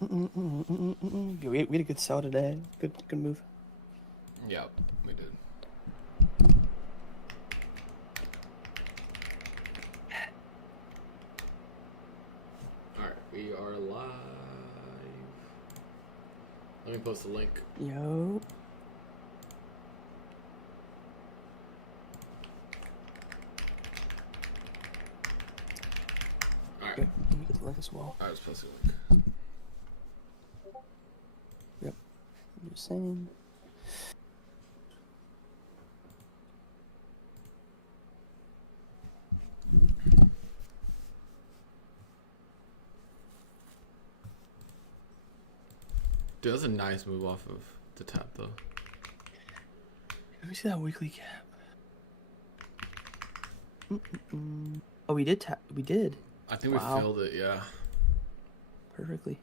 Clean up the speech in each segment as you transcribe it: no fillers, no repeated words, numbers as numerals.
We had a good sell today. Good move. Yeah, we did. All right, we are live. Let me post the link. Yo. All right. Good. Let me get the link as well. All right, let's post the link. Yep. I'm just saying. Dude, that's a nice move off of the tap, though. Let me see that weekly cap. Oh, we did tap. We did. I think we filled it, yeah. Perfectly.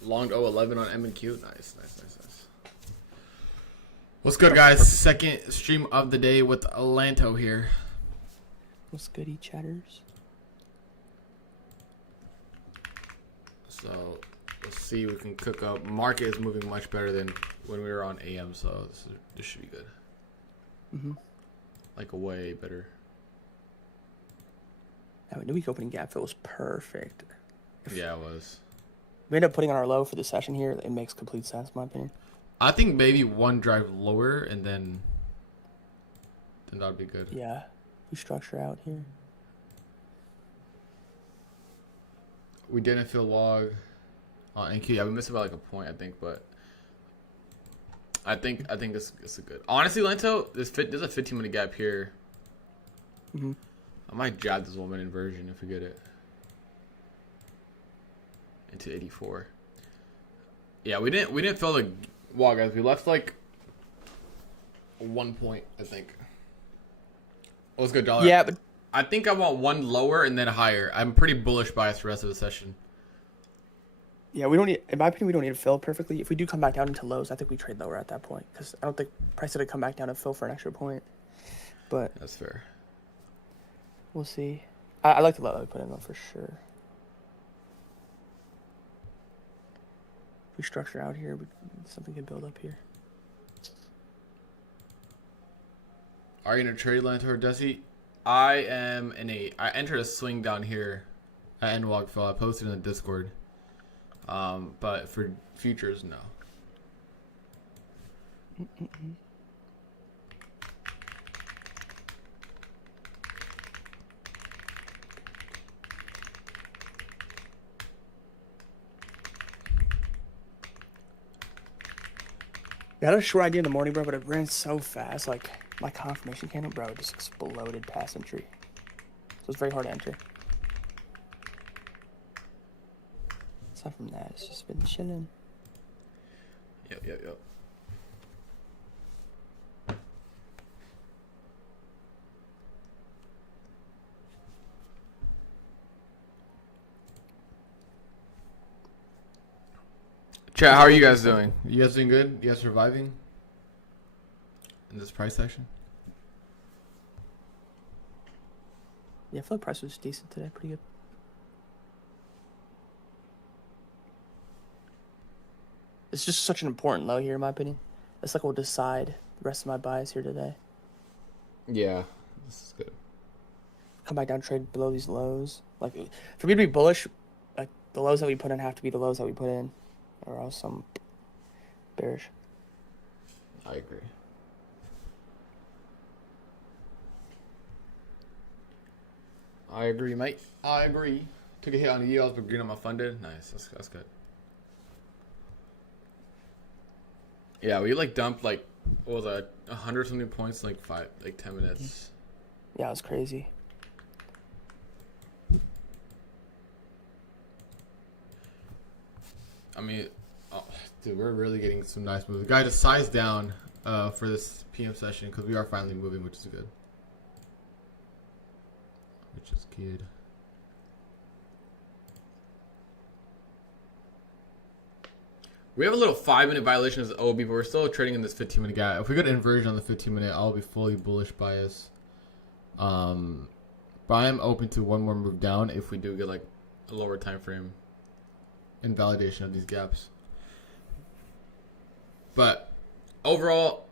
Longed 011 on M&Q. Nice. What's good, guys? Second stream of the day with Lanto here. What's goody, chatters? So let's see if we can cook up. Market is moving much better than when we were on AM, so this should be good. Like way better. That week opening gap fill was perfect. Yeah, it was. We ended up putting on our low for the session here. It makes complete sense, in my opinion. I think maybe one drive lower and then that'd be good. Yeah, we structure out here. We didn't fill log on NQ. Yeah, we missed about like a point, I think, but I think it's a good. Honestly, Lento, there's a 15-minute gap here. I might jab this woman inversion if we get it into 84. Yeah, we didn't fill the wall, guys. We left like 1 point, I think. What's good, dollar? Yeah, but I think I want one lower and then higher. I'm pretty bullish biased the rest of the session. yeah, we don't need. In my opinion, we don't need to fill perfectly. If we do come back down into lows, I think we trade lower at that point because I don't think price would come back down and fill for an extra point. But That's fair. we'll see. I like the low that we put in though for sure. If we structure out here, something can build up here. Are you in a trade, Lento or Desi? I entered a swing down here at Endwalk Fill. I posted in the Discord. But for futures, no. I had a short idea in the morning, bro, but it ran so fast. Like my confirmation candle, bro, it just exploded past entry. So it's very hard to enter. Aside from that, it's just been chilling. Yep. Chat, how are you guys doing? You guys doing good? You guys surviving in this price section? Yeah, I feel like price was decent today, pretty good. It's just such an important low here, in my opinion. It's like what will decide the rest of my buys here today. Yeah, this is good. Come back down, trade below these lows. Like, for me to be bullish, like the lows that we put in have to be the lows that we put in, or else I'm bearish. I agree. I agree, mate. I agree. Took a hit on the yields, but green on my funded. Nice. That's good. Yeah, we like dumped like what was that, 100 something points in like 10 minutes. Yeah, it was crazy. I mean, oh, dude, we're really getting some nice moves. The guy just sized down for this PM session because we are finally moving, which is good. Which is good. We have a little 5-minute violation as OB, but we're still trading in this 15-minute gap. If we get inversion on the 15-minute, I'll be fully bullish bias. But I am open to one more move down if we do get like a lower time frame invalidation of these gaps. But overall,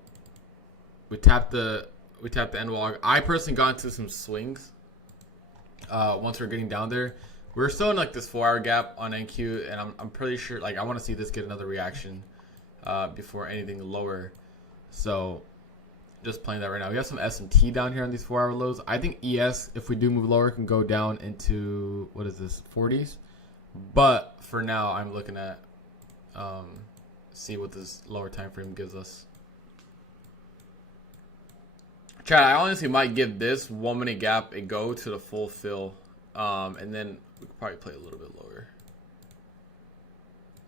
we tapped the end log. I personally got into some swings. Once we're getting down there, we're still in like this 4 hour gap on NQ, and I'm pretty sure like I want to see this get another reaction before anything lower. So just playing that right now. We have some S&T down here on these 4 hour lows. I think ES, if we do move lower, can go down into what is this 40s. But for now, I'm looking at see what this lower time frame gives us. Chad, I honestly might give this 1 minute gap a go to the full fill, and then we could probably play a little bit lower.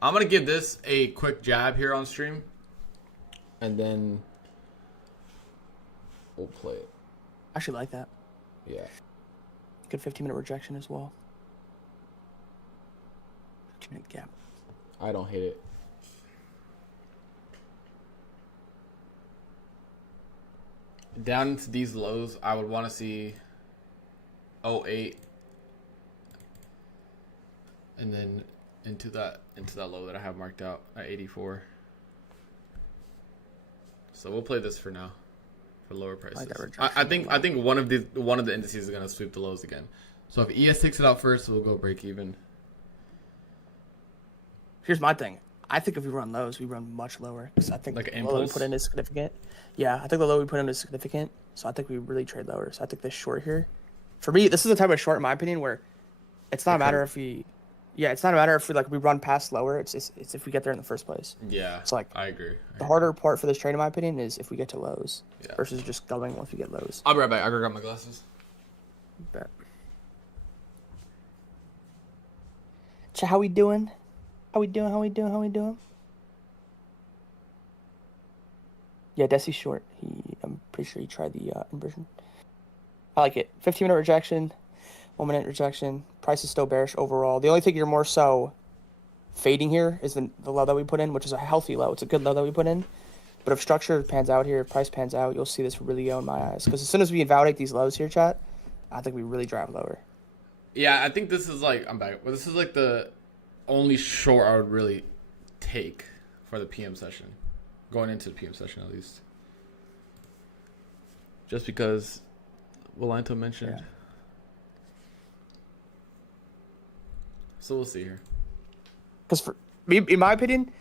I'm gonna give this a quick jab here on stream, and then we'll play it. I actually like that. Yeah. Good 15-minute rejection as well. 15-minute gap. I don't hate it. Down into these lows, I would want to see 08, and then into that low that I have marked out at 84. So we'll play this for now, for lower prices. I think one of the indices is gonna sweep the lows again. So if ES takes it out first, we'll go break even. Here's my thing. I think if we run lows, we run much lower. Because I think like the low we put in is significant. Yeah, I think the low we put in is significant. So I think we really trade lower. So I think this short here, for me, this is the type of short, in my opinion, where it's not a matter if we, it's not a matter if we run past lower. It's if we get there in the first place. Yeah. It's like I agree. The harder part for this trade, in my opinion, is if we get to lows versus just going once we get lows. I'll be right back. I'll go grab my glasses. Bet. So how we doing? How we doing? Yeah, Desi's short. I'm pretty sure he tried the inversion. I like it. 15-minute rejection, 1 minute rejection. Price is still bearish overall. The only thing you're more so fading here is the low that we put in, which is a healthy low. It's a good low that we put in. But if structure pans out here, if price pans out, you'll see this really go in my eyes. Because as soon as we invalidate these lows here, chat, I think we really drive lower. Yeah, I think this is like, I'm back. But this is like the only short I would really take for the PM session. Going into the PM session, at least. Just because Walanto mentioned. Yeah. So we'll see here. Because for me, in my opinion,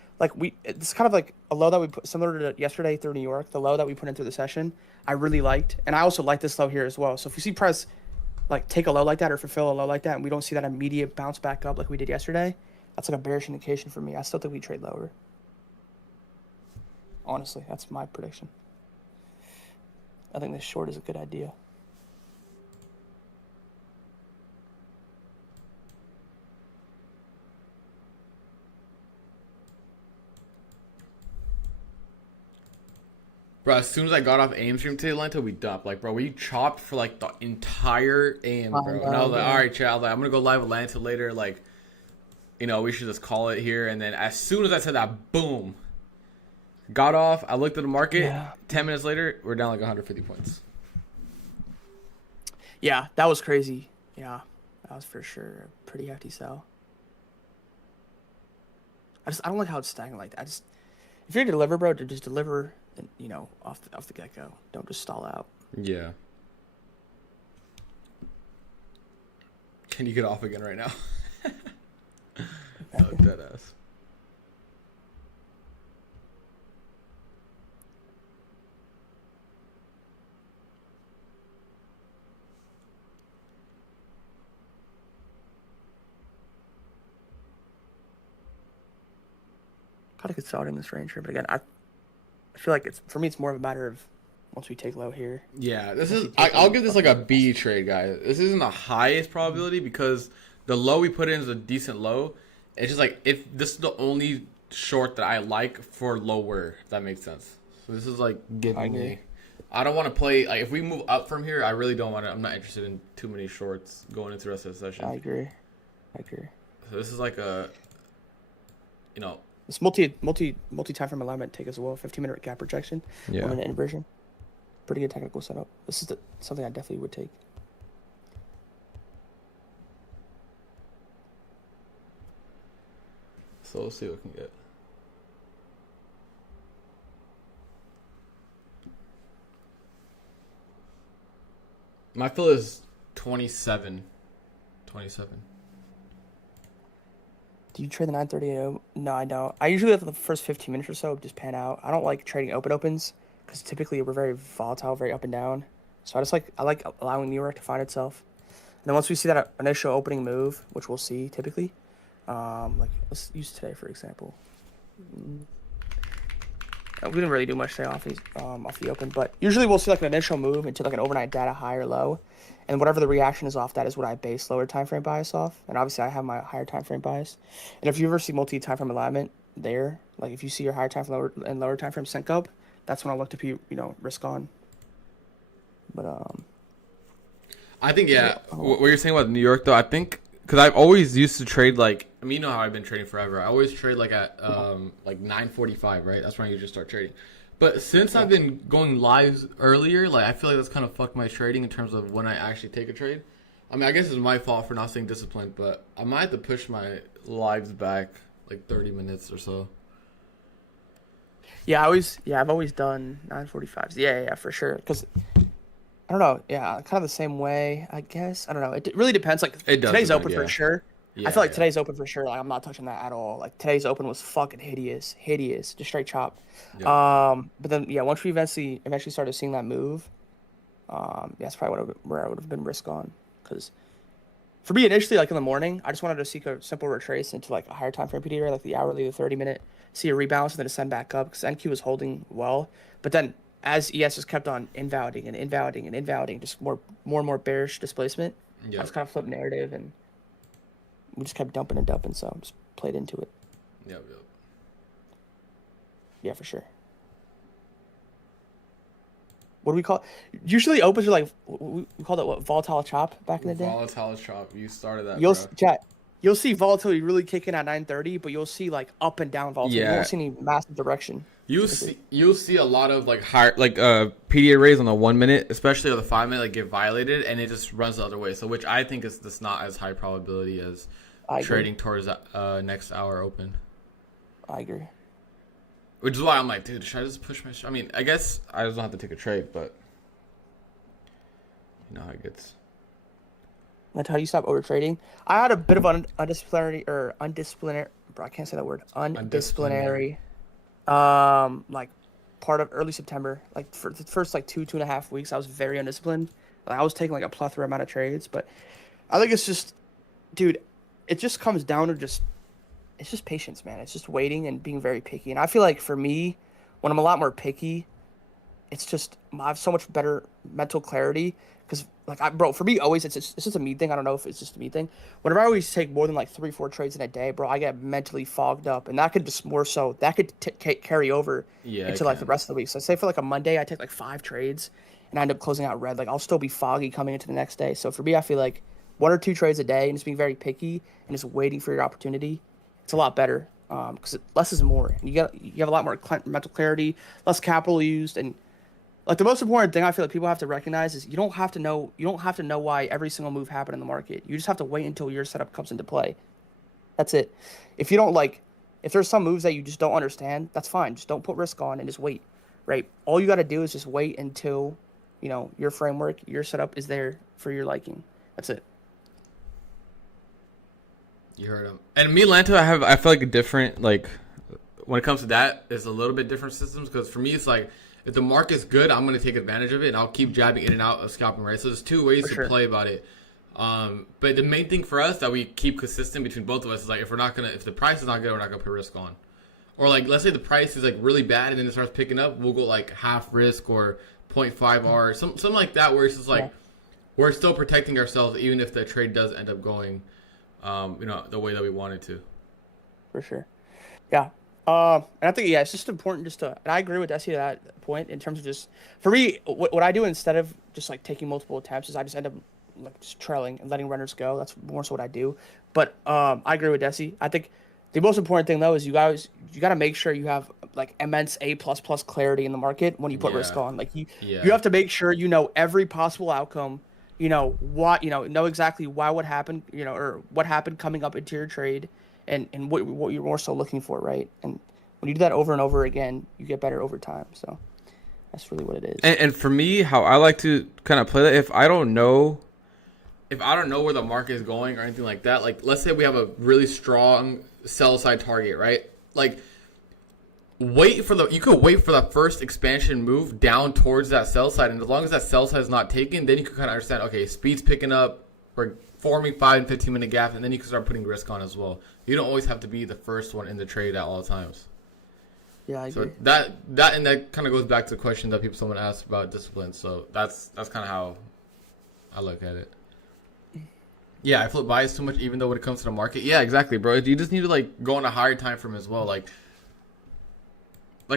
it's kind of like a low that we put, similar to yesterday through New York, the low that we put into the session, I really liked. And I also like this low here as well. So if we see price take a low like that or fulfill a low like that, and we don't see that immediate bounce back up like we did yesterday, that's like a bearish indication for me. I still think we trade lower. Honestly, that's my prediction. I think this short is a good idea. Bro, as soon as I got off AM stream today, Lento, we dumped. Like, bro, we chopped for like the entire AM, bro. And I was like, all right, chat. I'm gonna go live with Lento later. Like, we should just call it here. And then as soon as I said that, boom. Got off. I looked at the market. Yeah. 10 minutes later, we're down like 150 points. Yeah, that was crazy. Yeah, that was for sure a pretty hefty sell. I don't like how it's stacking like that. If you're gonna deliver, bro, to just deliver, off the get go. Don't just stall out. Yeah. Can you get off again right now? Oh, dead ass. Gotta get solid in this range here, but again, I feel like it's more of a matter of once we take low here. Yeah, I'll give this like a B trade, guys. This isn't the highest probability because the low we put in is a decent low. It's just like if this is the only short that I like for lower, if that makes sense. So this is like giving me. I don't want to play if we move up from here. I really don't want to. I'm not interested in too many shorts going into the rest of the session. I agree. So this is like a, This multi-time frame alignment take as well. 15-minute gap rejection. Yeah. 1 minute inversion. Pretty good technical setup. This is something I definitely would take. So we'll see what we can get. My fill is 27. 27. Do you trade the 930? No, I don't. I usually let the first 15 minutes or so just pan out. I don't like trading open opens because typically we're very volatile, very up and down. So I like allowing New York to find itself. And then once we see that initial opening move, which we'll see typically, like let's use today for example. We didn't really do much today off the open, but usually we'll see like an initial move into like an overnight data high or low, and whatever the reaction is off that is what I base lower time frame bias off. And obviously I have my higher time frame bias. And if you ever see multi time frame alignment there, like if you see your higher time frame and lower time frame sync up, that's when I look to be risk on. But I think what you're saying about New York though, I think because I've always used to trade like, I mean, you know how I've been trading forever. I always trade like at like 9:45, right? That's when I usually start trading. But since I've been going lives earlier, like I feel like that's kind of fucked my trading in terms of when I actually take a trade. I mean, I guess it's my fault for not staying disciplined, but I might have to push my lives back like 30 minutes or so. Yeah, I've always done 9:45s. Yeah, for sure. Because I don't know. Yeah, kind of the same way, I guess. I don't know. It really depends. Like It does today's depend, open for yeah. sure. Yeah, I feel like yeah. today's open for sure. Like I'm not touching that at all. Like today's open was fucking hideous, just straight chop. Yeah. But then yeah, once we eventually started seeing that move, yeah, that's probably where I would have been risk on. Because for me initially, like in the morning, I just wanted to seek a simple retrace into like a higher time frame PDR, like the hourly, the 30-minute, see a rebalance and then ascend back up because NQ was holding well. But then as ES just kept on invaliding, just more and more bearish displacement. Yeah. I just kind of flipped narrative and we just kept dumping, so I just played into it. Yep. Yeah, for sure. What do we call it? Usually opens are like, we called it what, volatile chop back in the day? Volatile chop. You started that, You'll bro. chat. You'll see volatility really kicking at 9:30, but you'll see like up and down volatility. You Yeah. won't see any massive direction. You'll see a lot of like higher PDA rays on the 1 minute, especially on the 5 minute, like get violated, and it just runs the other way. So which I think is just not as high probability as trading towards next hour open. I agree. Which is why I'm like, dude, should I just push my? I mean, I guess I just don't have to take a trade, but you know how it gets. That's how you stop over trading. I had a bit of undisciplinary. Bro, I can't say that word. Undisciplinary. Like part of early September, like for the first like 2.5 weeks, I was very undisciplined. Like, I was taking like a plethora amount of trades, but I think it's just, dude, it just comes down to it's just patience, man. It's just waiting and being very picky. And I feel like for me, when I'm a lot more picky, it's just I have so much better mental clarity. Because bro, for me always it's just a me thing. I don't know if it's just a me thing. Whenever I always take more than like 3-4 trades in a day, bro, I get mentally fogged up, and that could just more so that could carry over into like the rest of the week. So say for like a Monday, I take like 5 trades, and I end up closing out red. Like I'll still be foggy coming into the next day. So for me, I feel like 1 or 2 trades a day and just being very picky and just waiting for your opportunity, it's a lot better. Because less is more. And you have a lot more mental clarity, less capital used, and like the most important thing I feel like people have to recognize is you don't have to know why every single move happened in the market. You just have to wait until your setup comes into play. That's it. If you don't if there's some moves that you just don't understand, that's fine. Just don't put risk on and just wait. Right? All you got to do is just wait until, your framework, your setup is there for your liking. That's it. You heard him. And me, Lanto, I feel like a different, like, when it comes to that, there's a little bit different systems. Because for me, it's like, if the market's good, I'm going to take advantage of it, and I'll keep jabbing in and out of scalping, right? So there's 2 ways to play about it. But the main thing for us that we keep consistent between both of us is like, if the price is not good, we're not going to put risk on. Or like, let's say the price is like really bad and then it starts picking up, we'll go like half risk or 0.5 R, something like that, where it's just like, we're still protecting ourselves even if the trade does end up going, the way that we want it to. For sure. Yeah. And I think, it's just important and I agree with Desi to that point in terms of just, for me, what I do instead of just like taking multiple attempts is I just end up like just trailing and letting runners go. That's more so what I do. But I agree with Desi. I think the most important thing though is you got to make sure you have like immense A++ clarity in the market when you put risk on. Like you have to make sure you know every possible outcome, know exactly why what happened, or what happened coming up into your trade. and what you're more so looking for, right? And when you do that over and over again, you get better over time. So that's really what it is. And for me, how I like to kind of play that, if I don't know where the market is going or anything like that, like let's say we have a really strong sell side target, right? Like you could wait for the first expansion move down towards that sell side, and as long as that sell side is not taken, then you can kind of understand, okay, speed's picking up, we're forming 5 and 15 minute gaps, and then you can start putting risk on as well. You don't always have to be the first one in the trade at all times. Yeah, I agree. So that kind of goes back to the question that someone asked about discipline. So that's kind of how I look at it. Yeah, I flip bias too much, even though when it comes to the market. Yeah, exactly, bro. You just need to like go on a higher time frame as well. Like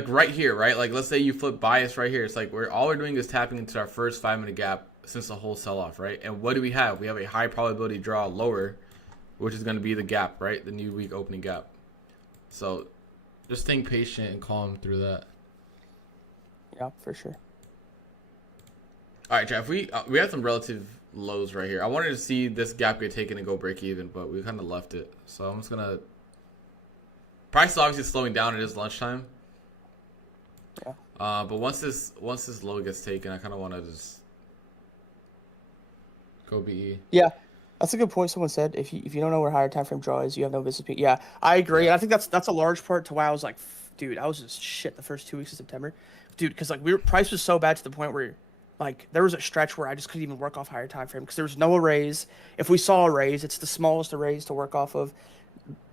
right here, right? Like let's say you flip bias right here. It's like all we're doing is tapping into our first 5 minute gap since the whole sell off, right? And what do we have? We have a high probability draw lower, which is going to be the gap, right? The new week opening gap. So just staying patient and calm through that. Yeah, for sure. All right, Jeff. We have some relative lows right here. I wanted to see this gap get taken and go break even, but we kind of left it. So I'm just gonna. Price is obviously slowing down. It is lunchtime. Yeah. But once this low gets taken, I kind of want to just go BE. Yeah, that's a good point. Someone said if you don't know where higher time frame draw is, you have no visibility. Yeah, I agree. And I think that's a large part to why I was like, dude, I was just shit the first 2 weeks of September, dude, because like price was so bad to the point where like there was a stretch where I just couldn't even work off higher time frame because there was no arrays. If we saw arrays, it's the smallest arrays to work off of.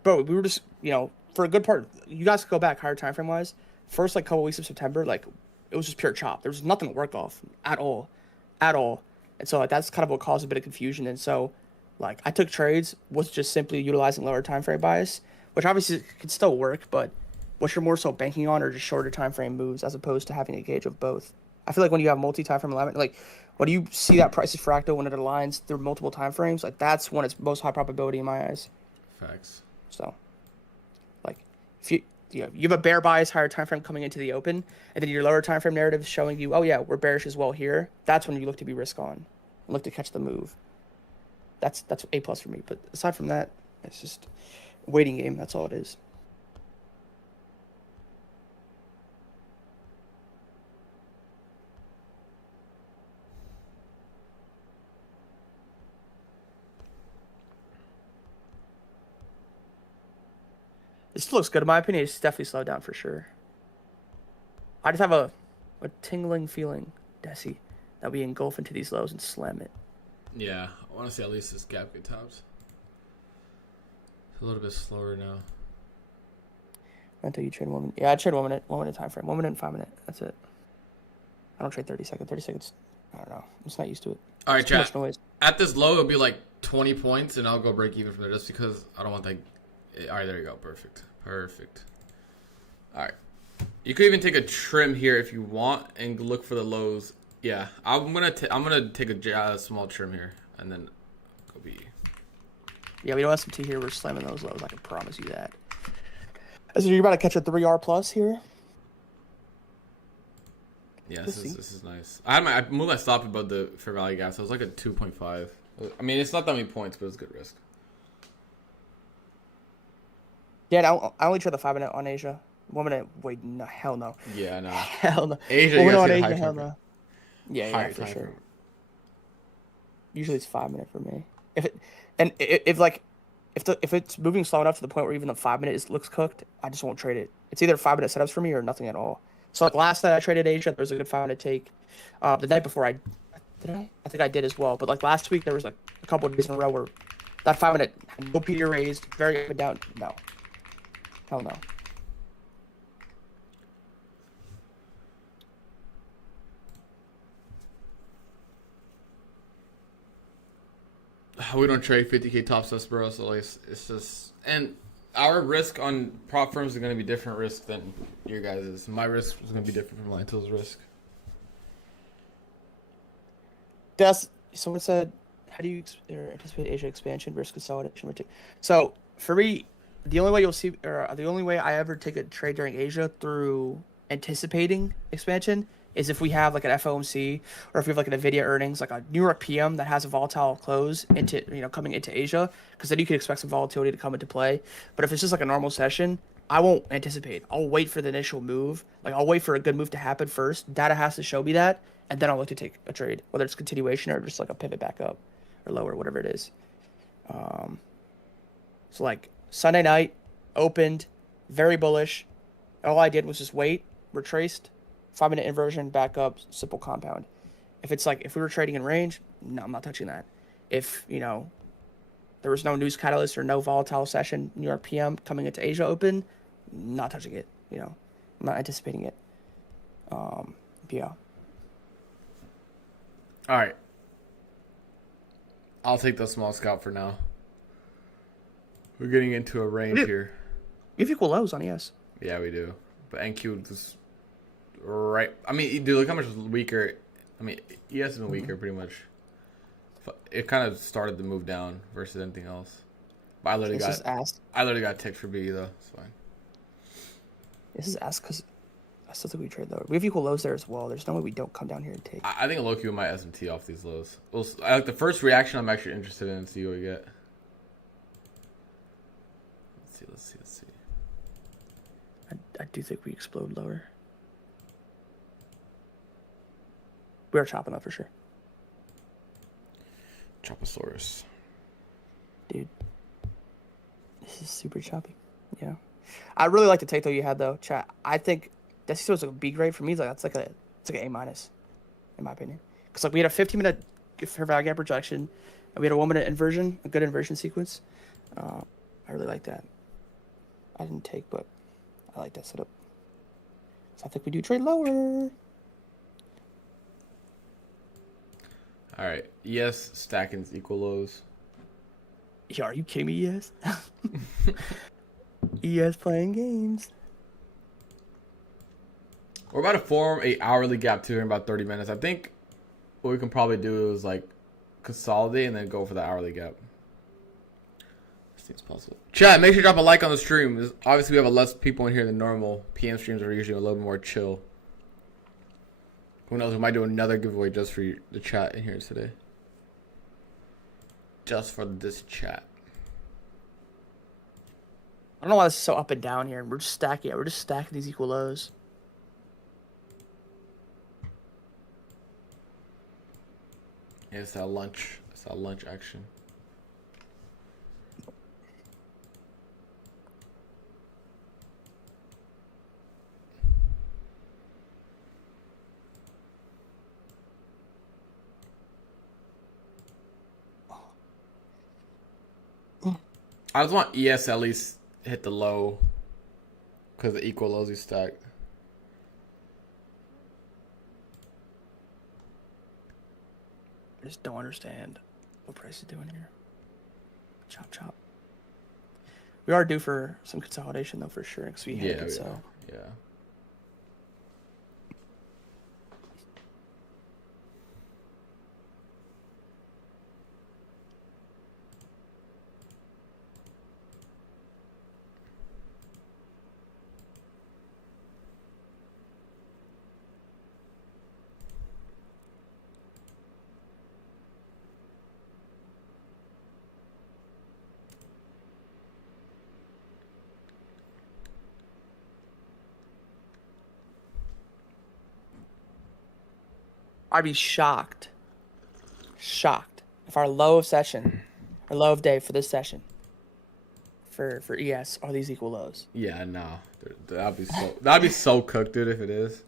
Bro, we were just for a good part. You guys could go back higher time frame wise. First like couple weeks of September, like it was just pure chop. There was nothing to work off at all. And so like that's kind of what caused a bit of confusion. And so like I took trades was just simply utilizing lower time frame bias, which obviously could still work, but what you're more so banking on are just shorter time frame moves as opposed to having a gauge of both. I feel like when you have multi time frame alignment, like when you see that price is fractal when it aligns through multiple time frames, like that's when it's most high probability in my eyes. Facts. So like if you have a bear bias higher time frame coming into the open, and then your lower time frame narrative is showing you, oh yeah, we're bearish as well here. That's when you look to be risk on, look to catch the move. That's A+ for me. But aside from that, it's just a waiting game. That's all it is. It still looks good in my opinion. It's definitely slowed down for sure. I just have a tingling feeling, Desi, that we engulf into these lows and slam it. Yeah, I want to see at least this gap get tops. It's a little bit slower now. Until you trade 1 minute. Yeah, I trade 1 minute time frame. 1 minute and 5 minute. That's it. I don't trade 30 seconds. 30 seconds, I don't know. I'm just not used to it. All right, chat. At this low, it'll be like 20 points, and I'll go break even from there just because I don't want that. All right, there you go. Perfect. All right. You could even take a trim here if you want and look for the lows. Yeah, I'm gonna take a small trim here and then go BE. Yeah, we don't have some T here. We're slamming those lows. I can promise you that. So you're about to catch a 3R plus here. Yeah, this is nice. I moved my stop above the fair value gap, so it was like a 2.5. I mean, it's not that many points, but it's good risk. Yeah, I only trade the 5 minute on Asia. 1 minute, wait, no, hell no. Yeah, no. Hell no. Asia, 1 you minute on gotta Asia, high hell frame. no. Yeah, for sure. Frame. Usually it's 5 minute for me. If it's moving slow enough to the point where even the 5 minute looks cooked, I just won't trade it. It's either 5 minute setups for me or nothing at all. So like last night I traded Asia, there was a good 5 minute take. The night before I think I did as well. But like last week there was like a couple of days in a row where that 5 minute had no PD raised, very up and down. No. Hell no. We don't trade 50K top sets, bro. So like, it's just, and our risk on prop firms is going to be different risk than your guys'. My risk is going to be different from Lentil's risk. Someone said, how do you anticipate Asia expansion versus consolidation? So for me, the only way you'll see, or the only way I ever take a trade during Asia through anticipating expansion is if we have like an FOMC or if we have like an Nvidia earnings, like a New York PM that has a volatile close into coming into Asia, because then you could expect some volatility to come into play. But if it's just like a normal session, I won't anticipate. I'll wait for the initial move. Like I'll wait for a good move to happen first. Data has to show me that, and then I'll look to take a trade, whether it's continuation or just like a pivot back up or lower, whatever it is. So like Sunday night, opened, very bullish. All I did was just wait, retraced, 5-minute inversion, back up, simple compound. If it's like if we were trading in range, no, I'm not touching that. If there was no news catalyst or no volatile session, New York PM coming into Asia open, not touching it. I'm not anticipating it. Yeah. All right. I'll take the small scalp for now. We're getting into a range here. We have equal lows on ES. Yeah, we do. But NQ just right. I mean, dude, look how much weaker. I mean, ES has been weaker pretty much. It kind of started to move down versus anything else. But I literally got ticked for B though. It's fine. This is asked because I still think we trade lower. We have equal lows there as well. There's no way we don't come down here and take. I think a low Q might SMT off these lows. Well, I like the first reaction. I'm actually interested in. See what we get. Let's see. I do think we explode lower. We are chopping up for sure. Choposaurus. Dude. This is super choppy. Yeah. I really like the take though you had though, chat. I think that's still a B grade for me. It's like an A minus, in my opinion. Because like we had a 15-minute fair value gap projection, and we had a 1-minute inversion, a good inversion sequence. I really like that. I didn't take, but I like that setup. So I think we do trade lower. All right. ES stacking equal lows. Yeah, are you kidding me, ES? ES playing games. We're about to form a hourly gap too in about 30 minutes. I think what we can probably do is like consolidate and then go for the hourly gap. Seems possible. Chat, make sure to drop a like on the stream. Obviously, we have less people in here than normal. PM streams are usually a little more chill. Who knows? We might do another giveaway just for the chat in here today. Just for this chat. I don't know why this is so up and down here. We're just stacking. We're just stacking these equal lows. Yeah, it's that lunch. It's that lunch action. I just want ES at least hit the low because the equal lows you stack. I just don't understand what price is doing here. Chop, chop. We are due for some consolidation though, for sure, because we hit it. So yeah. I'd be shocked if our low of session, our low of day for this session, for ES are these equal lows. Yeah, no, that'd be so cooked, dude. If it is.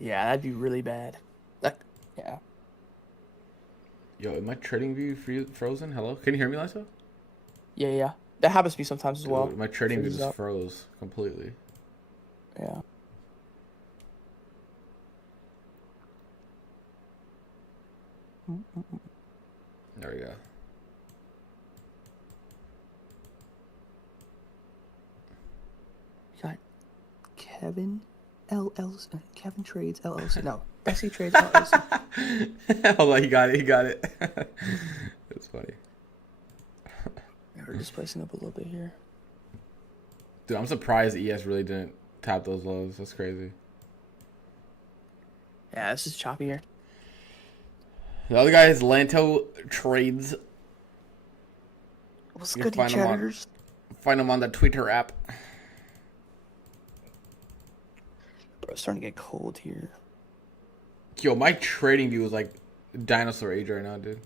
Yeah, that'd be really bad. Yeah. Yo, am my trading view frozen? Hello, can you hear me, Lisa? Yeah. That happens to me sometimes as well. Dude, my trading view just froze completely. Yeah. There we go. Got Kevin LLC. Kevin Trades LLC. No, Bessie Trades LLC. Hold on, he got it. That's funny. Yeah, we're displacing up a little bit here. Dude, I'm surprised ES really didn't tap those lows. That's crazy. Yeah, this is choppy here. The other guy is Lanto Trades. What's You good, can chatters? find him on the Twitter app. Bro, it's starting to get cold here. Yo, my trading view is like dinosaur age right now, dude.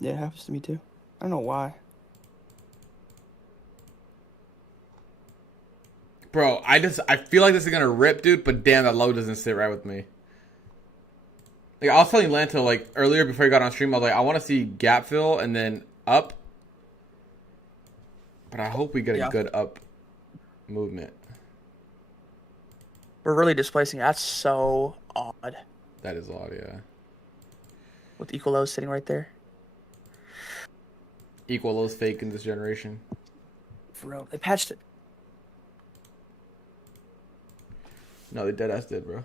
Yeah, it happens to me too. I don't know why. Bro, I feel like this is gonna rip, dude, but damn, that low doesn't sit right with me. Like, I was telling Lanto, like, earlier before he got on stream, I was like, I want to see gap fill and then up. But I hope we get a good up movement. We're really displacing. That's so odd. That is odd, yeah. With equal lows sitting right there. Equal lows fake in this generation. For real. They patched it. No, they deadass did, bro.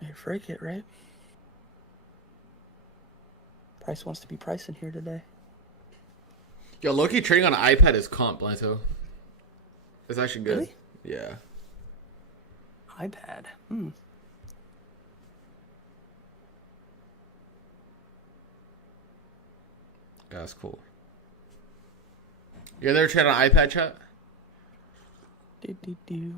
Hey, freak it, right? Price wants to be pricing here today. Yo, Loki trading on an iPad is comp, Lanto. It's actually good. Really? Yeah. iPad. Yeah, that's cool. You ever trade on iPad, chat? Do.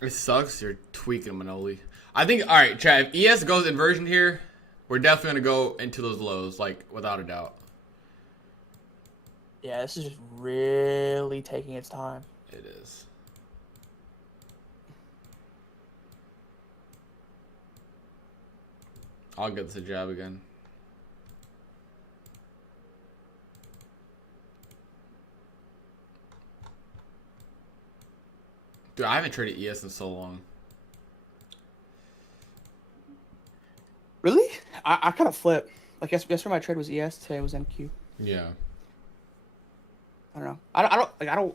It sucks. You're tweaking Manoli. I think, alright, chat, if ES goes inversion here, we're definitely going to go into those lows, like, without a doubt. Yeah, this is just really taking its time. It is. I'll get this a jab again. Dude, I haven't traded ES in so long. Really? I kind of flip. Like yesterday my trade was ES, today was NQ. Yeah. I don't know. I don't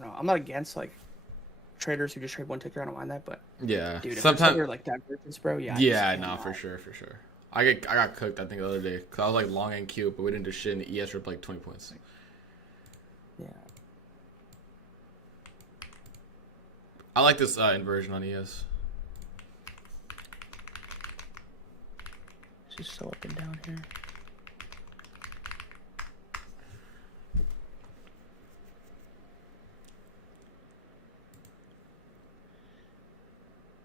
know. I'm not against like traders who just trade one ticker. I don't mind that, but Yeah. dude, if sometimes you're like divergence, bro, yeah. Yeah, nah, for sure. I got cooked, I think, the other day. Cause I was like long NQ, but we didn't do shit, and the ES ripped like 20 points. Yeah. I like this inversion on ES. It's just so up and down here.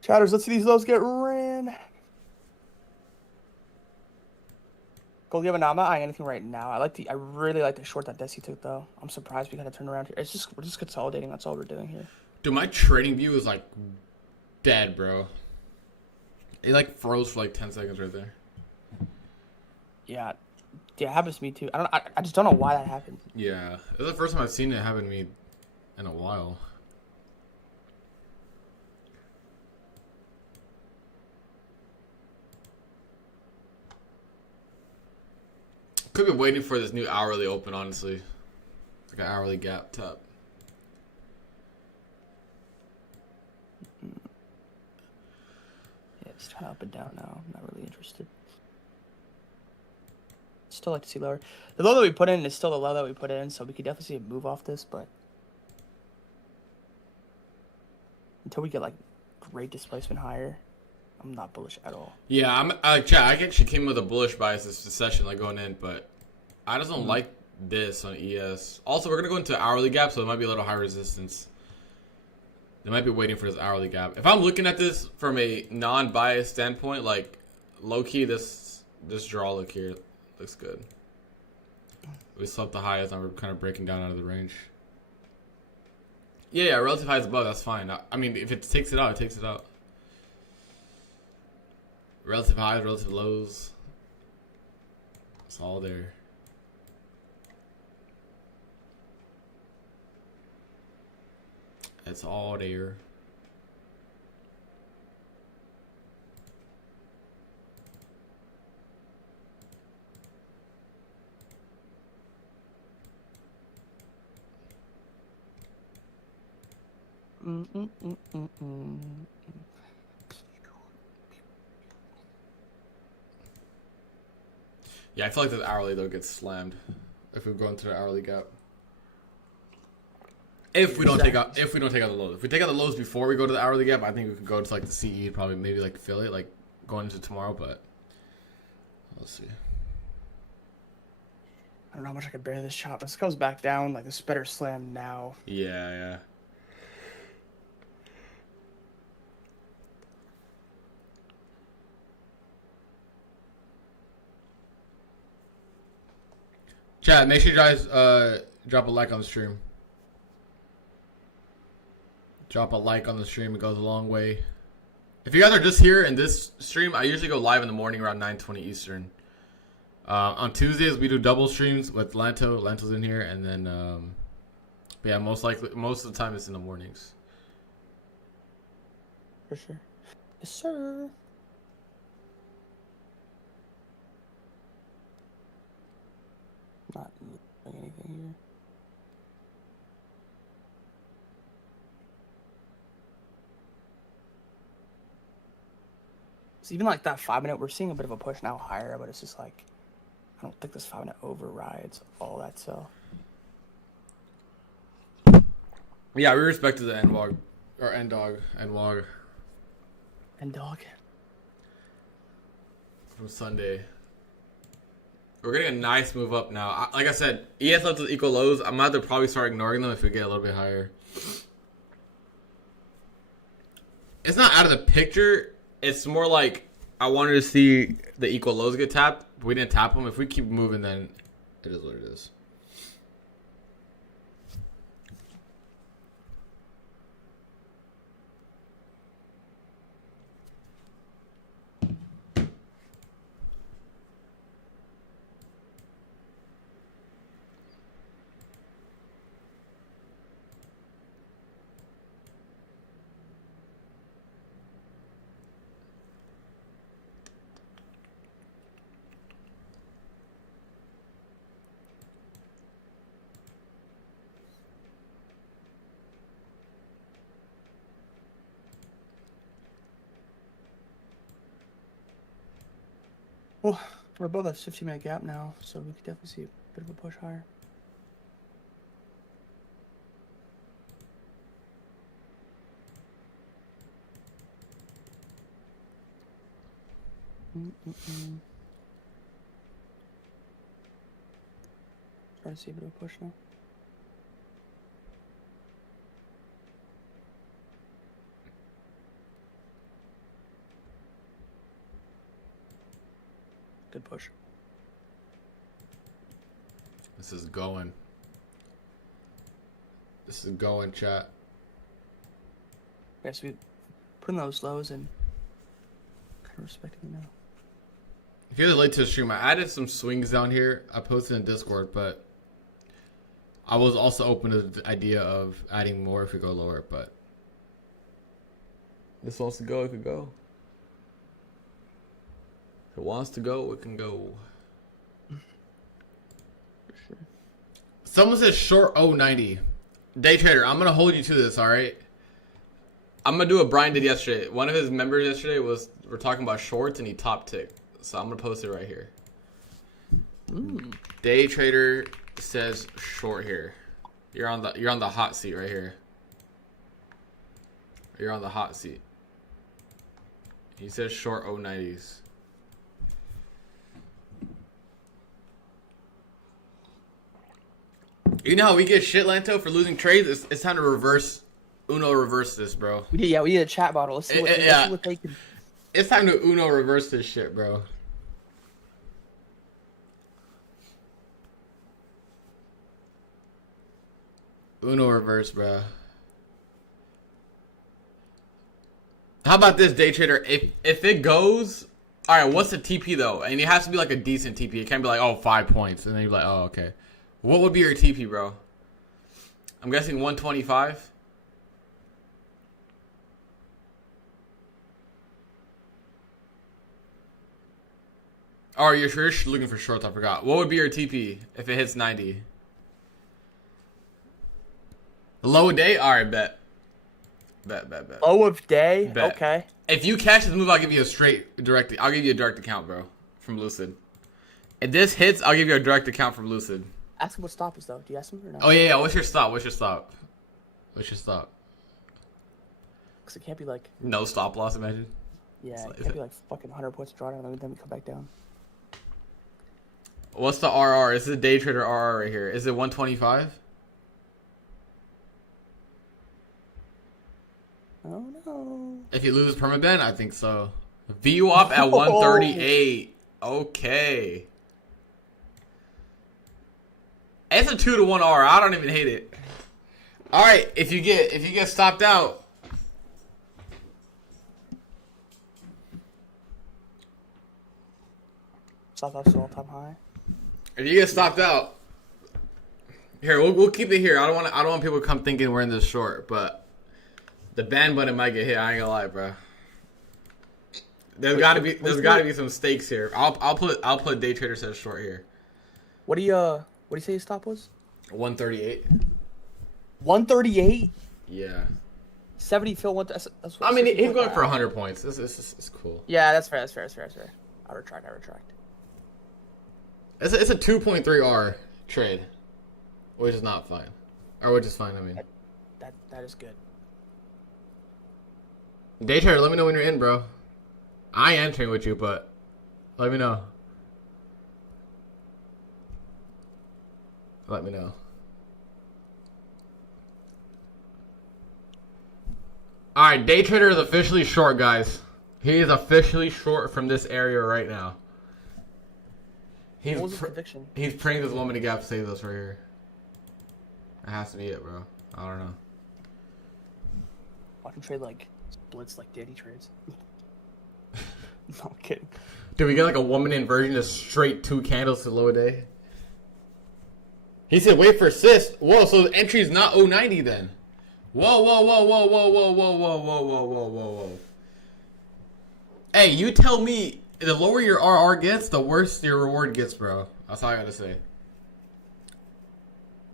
Chatters, let's see these lows get ran. Gold, I'm not eyeing anything right now. I really like the short that Desi took though. I'm surprised we kind of turned around here. We're just consolidating. That's all we're doing here. Dude, my trading view is like dead, bro. It like froze for like 10 seconds right there. Yeah, it happens to me too. I just don't know why that happened. Yeah, it's the first time I've seen it happen to me in a while. Could be waiting for this new hourly open, honestly. Like an hourly gap top. Yeah, it's kind of up and down now. I'm not really interested. Still like to see lower. The low that we put in is still the low that we put in, so we could definitely see a move off this, but until we get like great displacement higher, I'm not bullish at all. Yeah, I actually came with a bullish bias this session, like going in, but I just don't like this on ES. Also, we're gonna go into hourly gap, so it might be a little high resistance. They might be waiting for this hourly gap. If I'm looking at this from a non-biased standpoint, like low key, this draw look here looks good. We swept the highest, and we're kind of breaking down out of the range. Yeah, relative highs above, that's fine. I mean, if it takes it out, it takes it out. Relative highs, relative lows. It's all there. It's all there. Yeah, I feel like the hourly though gets slammed if we go into the hourly gap. If we don't take out the lows. If we take out the lows before we go to the hourly gap, I think we could go to like the CE, probably maybe like fill it, like going into tomorrow, but let's see. I don't know how much I could bear this chop. This goes back down, like this better slam now. Yeah. Chat, make sure you guys drop a like on the stream. Drop a like on the stream. It goes a long way. If you guys are just here in this stream, I usually go live in the morning around 9:20 Eastern. On Tuesdays, we do double streams with Lanto. Lanto's in here. And then, but yeah, most of the time it's in the mornings. For sure. Yes, sir. Not doing anything here. So even like that 5-minute, we're seeing a bit of a push now higher, but it's just like, I don't think this 5-minute overrides all that, so. Yeah, we respected the NWOG, or NWOG. NDOG. From Sunday. We're getting a nice move up now. Like I said, ES left with equal lows. I'm going to have to probably start ignoring them if we get a little bit higher. It's not out of the picture. It's more like I wanted to see the equal lows get tapped. But we didn't tap them. If we keep moving, then it is what it is. Well, we're above that 15-minute gap now, so we could definitely see a bit of a push higher. Trying to see a bit of a push now. Good push. This is going. This is going, chat. Yeah, so we put in those lows and kind of respecting them now. If you're late to the stream, I added some swings down here. I posted in Discord, but I was also open to the idea of adding more if we go lower, but this wants to go, it could go. If it wants to go, it can go. For sure. Someone says short 090. Day trader, I'm gonna hold you to this, alright? I'm gonna do what Brian did yesterday. One of his members yesterday we're talking about shorts and he top ticked. So I'm gonna post it right here. Day trader says short here. You're on the hot seat right here. You're on the hot seat. He says short 090s. You know how we get shit, Lanto, for losing trades? It's time to reverse this, bro. We need a chat bottle. Let's see what they can. It's time to reverse this shit, bro. Reverse, bro. How about this, day trader? If it goes All right, what's the TP though? And it has to be like a decent TP. It can't be like, oh, 5 points, and then you're like, oh, okay. What would be your TP, bro? I'm guessing 125. Oh, you're sure looking for shorts? I forgot. What would be your TP if it hits 90? Low day? All right, bet. Bet. Low of day? Bet. Okay. If you catch this move, I'll give you a straight direct. I'll give you a direct account, bro, from Lucid. If this hits, I'll give you a direct account from Lucid. Ask him what stop is, though. Do you ask him or not? Oh, yeah. What's your stop? Because it can't be like... No stop loss, imagine. Yeah, it can't be like fucking 100 points drawdown and then we come back down. What's the RR? This is a day trader RR right here. Is it 125? Oh, no. If you lose permaban, I think so. VWAP at 138. Okay. It's a 2-to-1 R. I don't even hate it. All right, if you get stopped out, Stop loss is all-time high. if you get stopped out, here we'll keep it here. I don't want people to come thinking we're in this short, but the ban button might get hit. I ain't gonna lie, bro. There's gotta be some stakes here. I'll put day trader says short here. What do you say his stop was? 138. 138? Yeah. 70 Phil. That's what I mean, he's going for 100 points. This is cool. Yeah, that's fair. I retract. It's a 2.3 R trade, which is not fine, or which is fine. I mean, that is good. Day trader, let me know when you're in, bro. I ain't entering with you, but let me know. Let me know. Alright, day trader is officially short, guys. He is officially short from this area right now. What was his prediction? He's praying this 1 minute gap saves us right here. That has to be it, bro. I don't know. I can trade like splits like Danny trades. No, I'm kidding. Did we get like a 1 minute inversion just straight 2 candles to low day? He said wait for assist. Whoa, so the entry's not 090 then. Whoa. Hey, you tell me, the lower your RR gets, the worse your reward gets, bro. That's all I gotta say.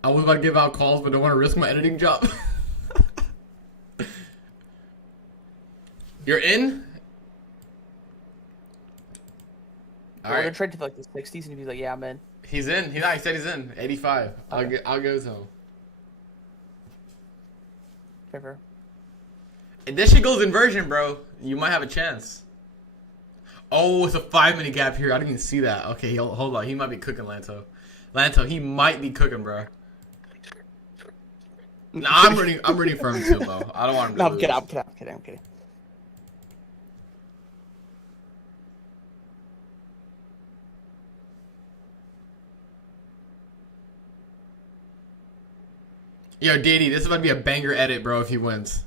I was about to give out calls, but don't want to risk my editing job. You're in? We're gonna trade to like the 60s, and he's like, "Yeah, I'm in." He's in. He said he's in. 85. Okay. I'll go to him. Fair. If this shit goes inversion, bro, you might have a chance. Oh, it's a 5 minute gap here. I didn't even see that. Okay, hold on. He might be cooking, Lanto. He might be cooking, bro. Nah, I'm rooting for him too, bro. I don't want him to lose. I'm kidding. Yo, DD, this is about to be a banger edit, bro, if he wins.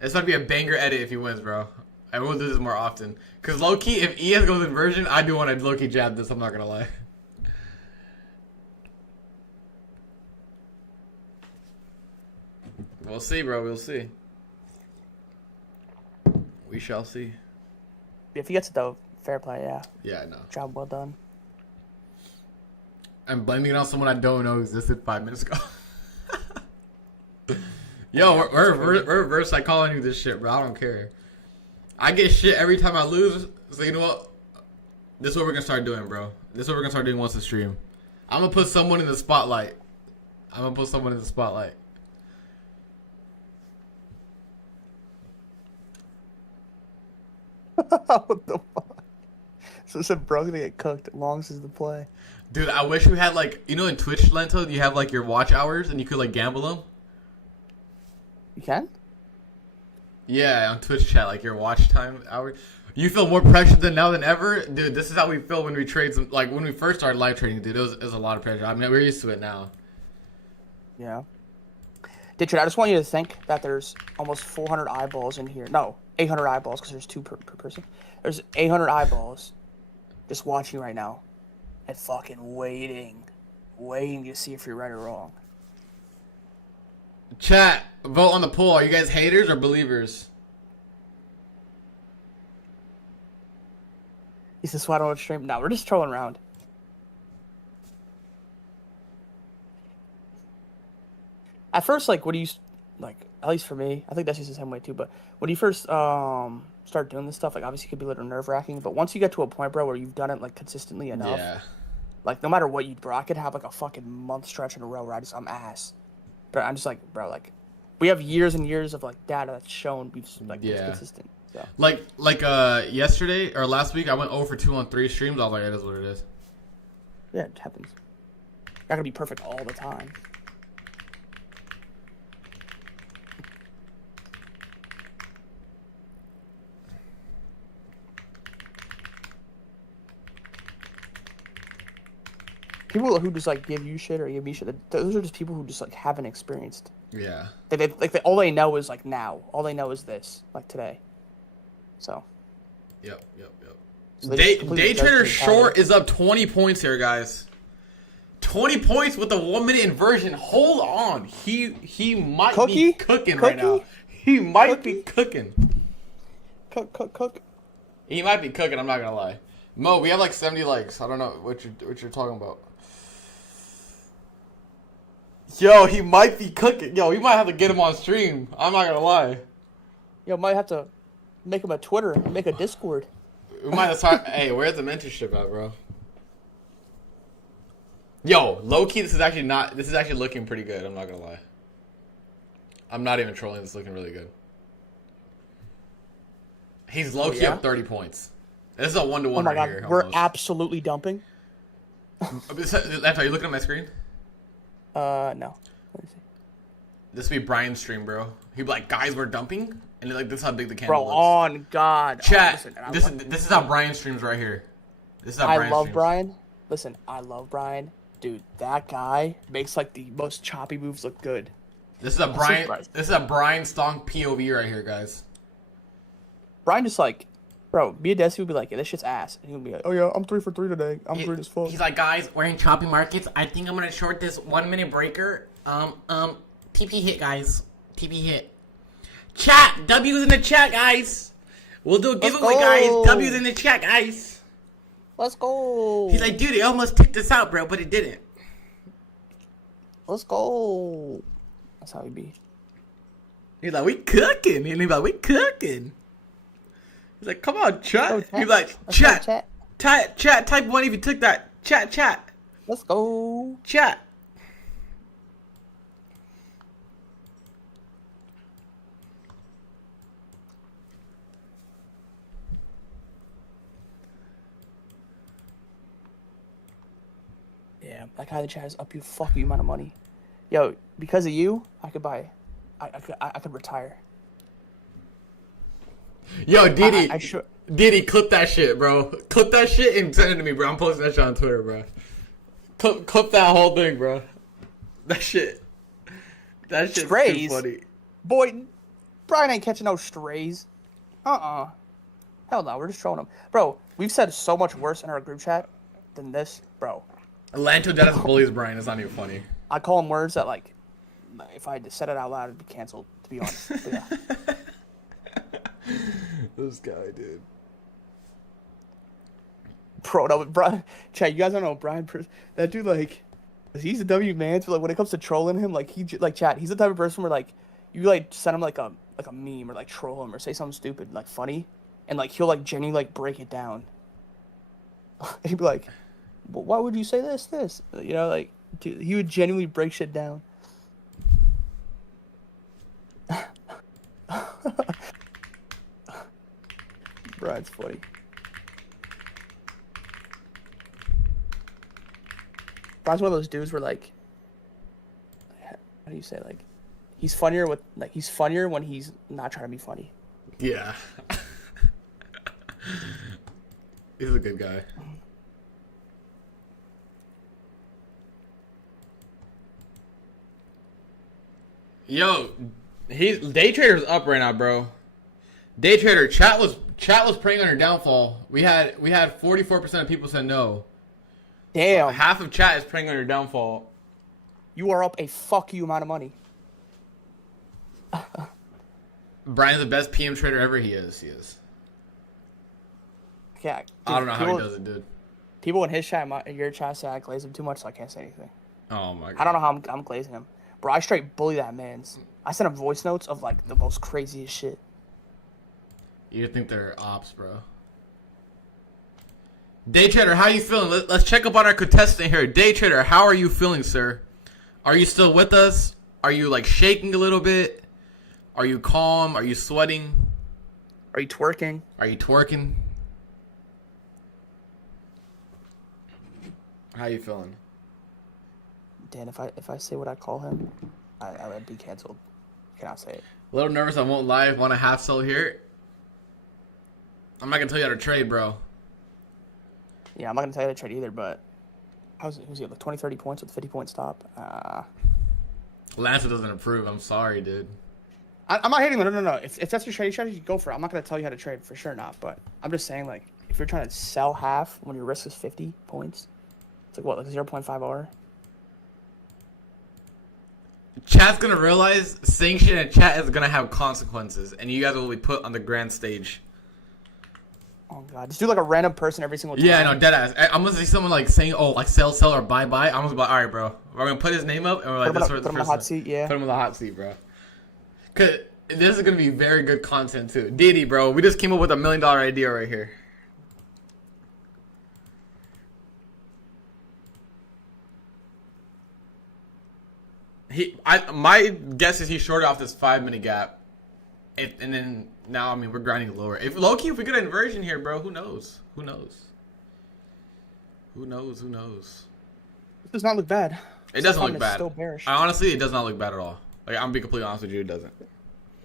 It's about to be a banger edit if he wins, bro. I will do this more often. Because low-key, if ES goes inversion, I do want to low-key jab this, I'm not going to lie. We'll see, bro. We'll see. We shall see. If he gets it, though, fair play, yeah. Yeah, no. Job well done. I'm blaming it on someone I don't know existed 5 minutes ago. Yo, we're reverse psychology this shit, bro. I don't care. I get shit every time I lose. So you know what? This is what we're gonna start doing, bro. This is what we're gonna start doing once the stream. I'm gonna put someone in the spotlight. What the fuck? So said bro's gonna get cooked. Longs is the play. Dude, I wish we had like, you know, in Twitch, Lento, you have like your watch hours and you could like gamble them. You can? Yeah, on Twitch chat, like your watch time hour. You feel more pressure than now than ever, dude. This is how we feel when we trade. Like when we first started live trading, dude. It was a lot of pressure. I mean, we're used to it now. Yeah. Ditchard, I just want you to think that there's almost 400 eyeballs in here. No, 800 eyeballs because there's two per person. There's 800 eyeballs just watching right now and fucking waiting to see if you're right or wrong. Chat, vote on the poll. Are you guys haters or believers? He says, "Why don't I stream?" No, we're just trolling around. At first, like, what do you like? At least for me, I think that's just the same way too. But when you first start doing this stuff, like, obviously, it could be a little nerve wracking. But once you get to a point, bro, where you've done it like consistently enough, Yeah. like, no matter what you, bro, I could have like a fucking month stretch in a row where I'm ass. But I'm just like, bro, like, we have years and years of like data that's shown we've like been consistent. So. Like yesterday or last week, I went over 2 on 3 streams. I was like, it is what it is. Yeah, it happens. Not gonna be perfect all the time. People who just like give you shit or give me shit, those are just people who just like haven't experienced. Yeah. All they know is like now. All they know is this, like today. So. Yep. So Day trader short is up 20 points here, guys. 20 points with a 1 minute inversion. Hold on. He might be cooking right now. He might be cooking. Cook. He might be cooking, I'm not gonna lie. Mo, we have like 70 likes. I don't know what you're talking about. Yo, he might be cooking. Yo, we might have to get him on stream. I'm not gonna lie. Yo, might have to make him a Twitter, make a Discord. We might have start. Hey, where's the mentorship at, bro? Yo, low key, this is actually looking pretty good. I'm not gonna lie. I'm not even trolling. This is looking really good. He's low key up 30 points. This is a 1-to-1 oh my right God, here. we're almost. absolutely dumping. That's how you looking at my screen? No. Let me see. This would be Brian's stream, bro. He'd be like, "Guys, we're dumping," and like, this is how big the candle Bro, looks. on God. Chat. Oh, listen, this is how Brian streams right here. This is how I Brian love streams. Brian. Listen, I love Brian. Dude, that guy makes like the most choppy moves look good. This is a Brian. This is a Brian Stonk POV right here, guys. Brian just like, bro, me and Desi would be like, yeah, this shit's ass. And he would be like, oh yeah, I'm 3 for 3 today. I'm green as fuck. He's like, guys, we're in choppy markets. I think I'm gonna short this 1 minute breaker. TP hit, guys. TP hit. Chat. W's in the chat, guys. We'll do a giveaway, guys. W's in the chat, guys. Let's go. He's like, dude, it almost took this out, bro, but it didn't. Let's go. That's how he be. He's like, we cooking. And he's like, we cooking. He's like, come on, chat. He's like, chat. Chat. Type 1 if you took that. Chat. Let's go. Chat. Yeah, that guy in the chat is up you fuck you amount of money. Yo, because of you, I could buy. I could retire. Yo, Diddy. Diddy, clip that shit, bro. Clip that shit and send it to me, bro. I'm posting that shit on Twitter, bro. Clip that whole thing, bro. That shit's too funny. Boy, Brian ain't catching no strays. Hell no, we're just trolling him. Bro, we've said so much worse in our group chat than this, bro. Lanto Dennis bullies Brian. It's not even funny. I call him words that, like, if I had to said it out loud, it'd be canceled, to be honest. But yeah. This guy, dude. Bro, no, Brian, Chad, you guys don't know Brian. That dude, like, he's a W man. So like, when it comes to trolling him, like Chad, he's the type of person where like, you like send him like a meme or like troll him or say something stupid like funny, and like he'll like genuinely like break it down. He'd be like, well, why would you say this? You know, like, dude, he would genuinely break shit down. Brian's funny. Brian's one of those dudes where like, how do you say, like, he's funnier when he's not trying to be funny. Yeah. He's a good guy. Yo, day trader's up right now, bro. Day trader, chat was preying on your downfall. We had 44% of people said no. Damn. So half of chat is preying on your downfall. You are up a fuck you amount of money. Brian's the best PM trader ever. He is. Yeah. Dude, I don't know how he does it, dude. People in his chat, your chat say I glaze him too much, so I can't say anything. Oh my god. I don't know how I'm glazing him. Bro, I straight bully that man's. I sent him voice notes of like the most craziest shit. You think they're ops, bro. Day trader, how you feeling? Let's check up on our contestant here. Day trader, how are you feeling, sir? Are you still with us? Are you like shaking a little bit? Are you calm? Are you sweating? Are you twerking? Are you twerking? How you feeling? Dan, if I say what I call him, I would be canceled. Cannot say it. A little nervous, I won't lie. Want a half sell here? I'm not gonna tell you how to trade, bro. Yeah, I'm not gonna tell you how to trade either, but who's he like 20, 30 points with 50-point stop? Lance doesn't approve. I'm sorry, dude. I'm not hating him. No. If that's your trading strategy, go for it. I'm not gonna tell you how to trade for sure, not. But I'm just saying, like, if you're trying to sell half when your risk is 50 points, it's like what, like 0.5 R? Chat's gonna realize sanction and chat is gonna have consequences, and you guys will be put on the grand stage. Oh god, just do like a random person every single time. Yeah, no, deadass. I'm gonna see someone like saying, "Oh, like sell, or buy." I'm gonna be like, "All right, bro. We're gonna put his name up, and we're like, this put him on the hot seat, yeah. Put him on the hot seat, bro." Cause this is gonna be very good content too. Diddy, bro, we just came up with $1 million idea right here. My guess is he shorted off this 5-minute gap, and then now I mean we're grinding lower. If low key, if we get an inversion here, bro, who knows? Who knows? It does not look bad. It doesn't look bad. Still bearish. Honestly, it does not look bad at all. Like I'm being completely honest with you, it doesn't.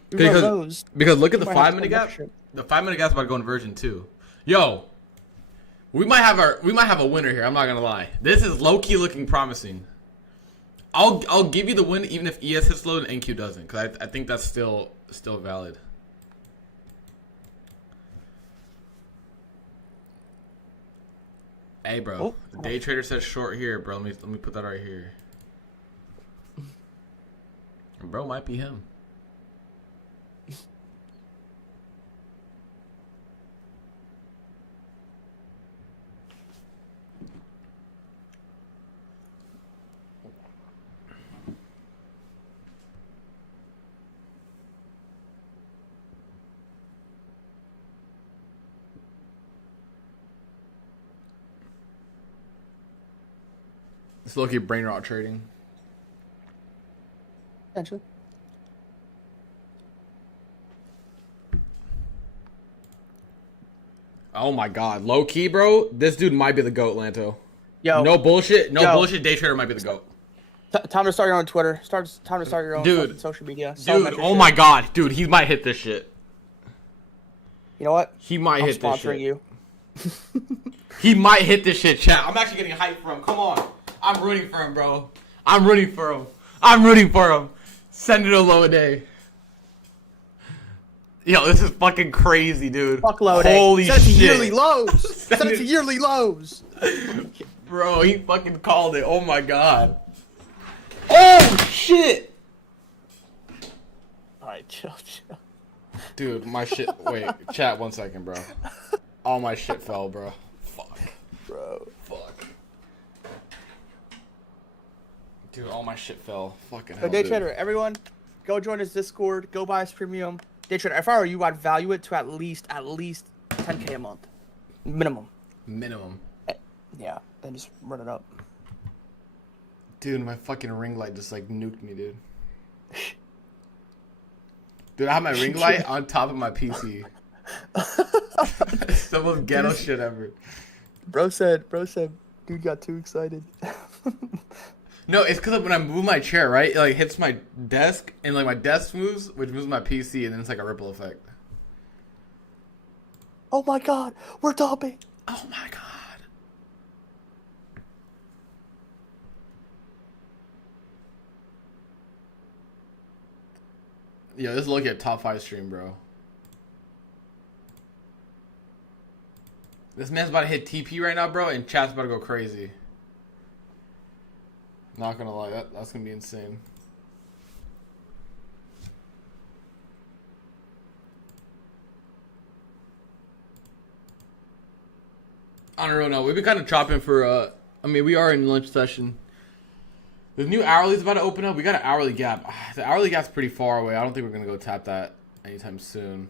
Because look at the 5-minute gap. The 5-minute gap's about to go inversion too. Yo, we might have a winner here. I'm not gonna lie. This is low key looking promising. I'll give you the win even if ES hits low and NQ doesn't, because I think that's still valid. Hey, bro. The day trader says short here, bro. Let me put that right here. Bro might be him. It's low-key brain rot trading. Potentially. Oh my god. Low-key, bro. This dude might be the GOAT, Lanto. Yo. No bullshit. Bullshit. Day trader might be the GOAT. Time to start your own Twitter. Time to start your own dude, social media. Dude, oh my god. Dude, he might hit this shit. You know what? He might hit this shit. I'm sponsoring you. He might hit this shit, chat. I'm actually getting hyped for him. Come on. I'm rooting for him, bro. I'm rooting for him. Send it a low day. Yo, this is fucking crazy, dude. Fuck low day. Holy Set it to shit. yearly lows. Set it to yearly lows. Bro, he fucking called it. Oh my god. Oh shit. Alright, chill. Dude, my shit. Wait, chat 1 second, bro. All my shit fell, bro. Fuck. Bro. Fuck. Dude, all my shit fell. Fucking hell, So, Day dude. Trader, everyone, go join his Discord. Go buy his premium. Day Trader, if I were you, I'd value it to at least 10K a month. Minimum. Yeah, then just run it up. Dude, my fucking ring light just like nuked me, dude. Dude, I have my ring light on top of my PC. The most ghetto shit ever. Bro said, dude got too excited. No, it's because when I move my chair, right, it like hits my desk, and like my desk moves, which moves my PC, and then it's like a ripple effect. Oh my god, we're topping. Oh my god. Yo, this is looking at top 5 stream, bro. This man's about to hit TP right now, bro, and chat's about to go crazy. Not gonna lie, that's gonna be insane. I don't really know. We've been kind of chopping for, I mean, we are in lunch session. The new hourly's about to open up. We got an hourly gap. The hourly gap's pretty far away. I don't think we're going to go tap that anytime soon.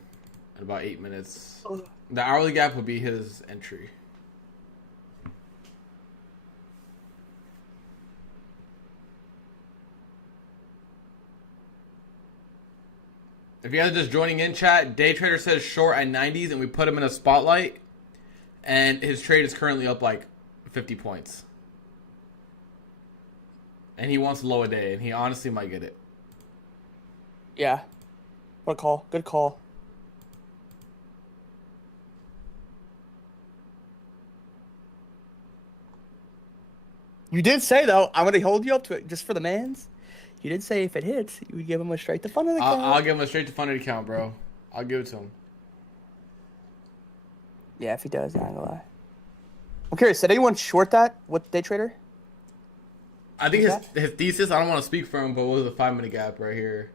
In about 8 minutes. The hourly gap will be his entry. If you guys are just joining in chat, Day Trader says short at 90s and we put him in a spotlight. And his trade is currently up like 50 points. And he wants low a day, and he honestly might get it. Yeah. What a call. Good call. You did say, though, I'm going to hold you up to it just for the mans. You did say if it hits, you would give him a straight to funded account. I'll give him a straight to funded account, bro. I'll give it to him. Yeah, if he does, I'm not gonna lie. I'm curious, did anyone short that with Day Trader? I think his thesis, I don't want to speak for him, but what was the 5-minute gap right here?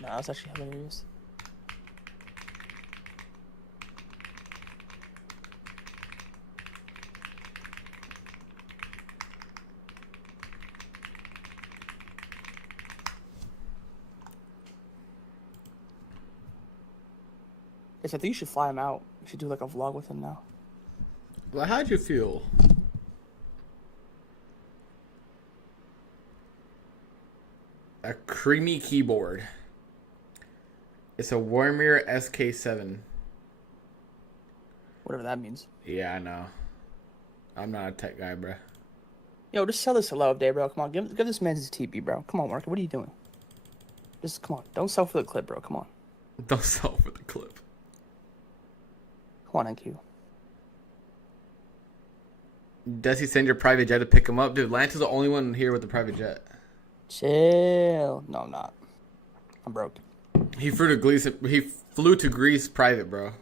No, that's actually hilarious. Yes, I think you should fly him out. You should do like a vlog with him now. Well, how'd you feel? A creamy keyboard. It's a Warmir SK7. Whatever that means. Yeah, I know. I'm not a tech guy, bro. Yo, just sell this to Love Day, bro. Come on, give this man his TP, bro. Come on, Mark. What are you doing? Just come on. Don't sell for the clip, bro. Come on. Don't sell for the clip. Come on, NQ. Does he send your private jet to pick him up? Dude, Lance is the only one here with the private jet. Chill. No, I'm not. I'm broke. He flew to Greece private, bro.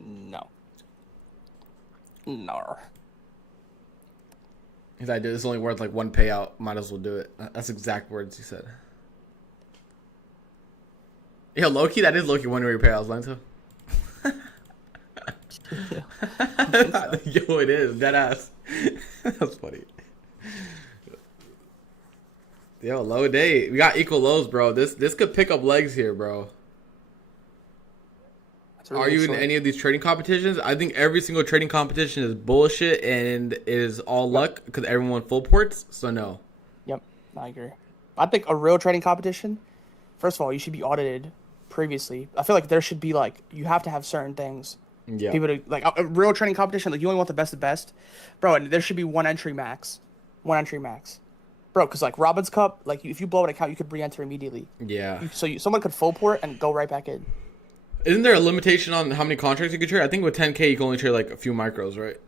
No. No. He's like, dude, this is only worth like one payout. Might as well do it. That's exact words he said. Yo, Loki, that is Loki one of your payouts, Lento. Yo, it is. Deadass. That's funny. Yo, low day. We got equal lows, bro. This could pick up legs here, bro. Really Are you in any of these trading competitions? I think every single trading competition is bullshit and it is all luck because everyone full ports. So no. Yep, I agree. I think a real trading competition, first of all, you should be audited previously. I feel like there should be like you have to have certain things. Yeah. People to like a real trading competition. Like you only want the best of best, bro. And there should be one entry max, bro. Because like Robin's Cup, like if you blow an account, you could re-enter immediately. Yeah. Someone could full port and go right back in. Isn't there a limitation on how many contracts you can trade? I think with 10K you can only trade like a few micros, right?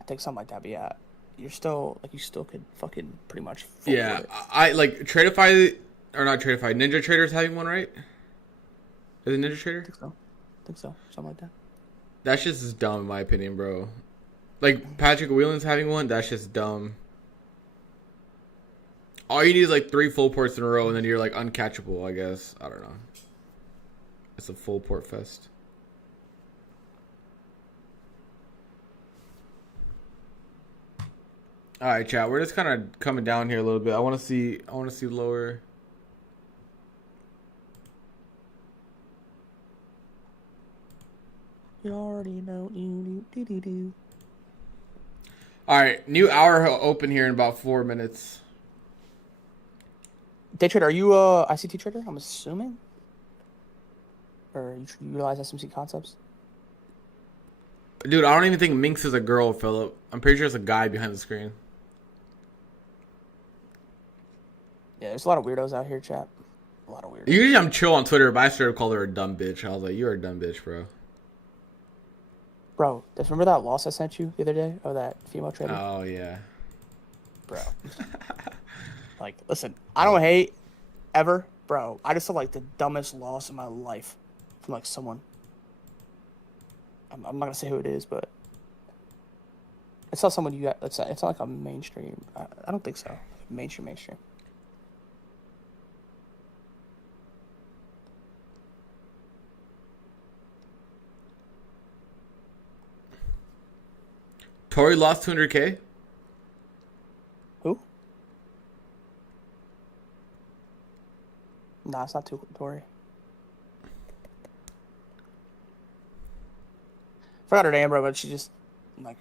I think something like that, but yeah, you still could fucking pretty much. Yeah, I like Tradeify or not Tradeify. Ninja Trader's having one, right? Is it Ninja Trader? I think so. Something like that. That's just dumb in my opinion, bro. Like Patrick Whelan's having one. That's just dumb. All you need is like 3 full ports in a row, and then you're like uncatchable. I guess I don't know. It's a full port fest. All right, chat. We're just kind of coming down here a little bit. I want to see lower. You already know. Do. All right, new hour open here in about 4 minutes. Day trader, are you a ICT trader? I'm assuming. Or you utilize SMC concepts? Dude, I don't even think Minx is a girl, Philip. I'm pretty sure it's a guy behind the screen. Yeah, there's a lot of weirdos out here, chat. a lot of weird. Usually I'm chill on Twitter, but I started to call her a dumb bitch. I was like, you're a dumb bitch, bro. Bro, remember that loss I sent you the other day? Oh, that female trader? Oh, yeah. Bro. Like, listen, I don't hate ever, bro. I just feel like the dumbest loss in my life from, like, someone. I'm not going to say who it is, but it's not someone you got. It's not like a mainstream. I don't think so. Mainstream. Tori lost 200K? Who? Nah, it's not Tori. Forgot her name, bro, but she just, like,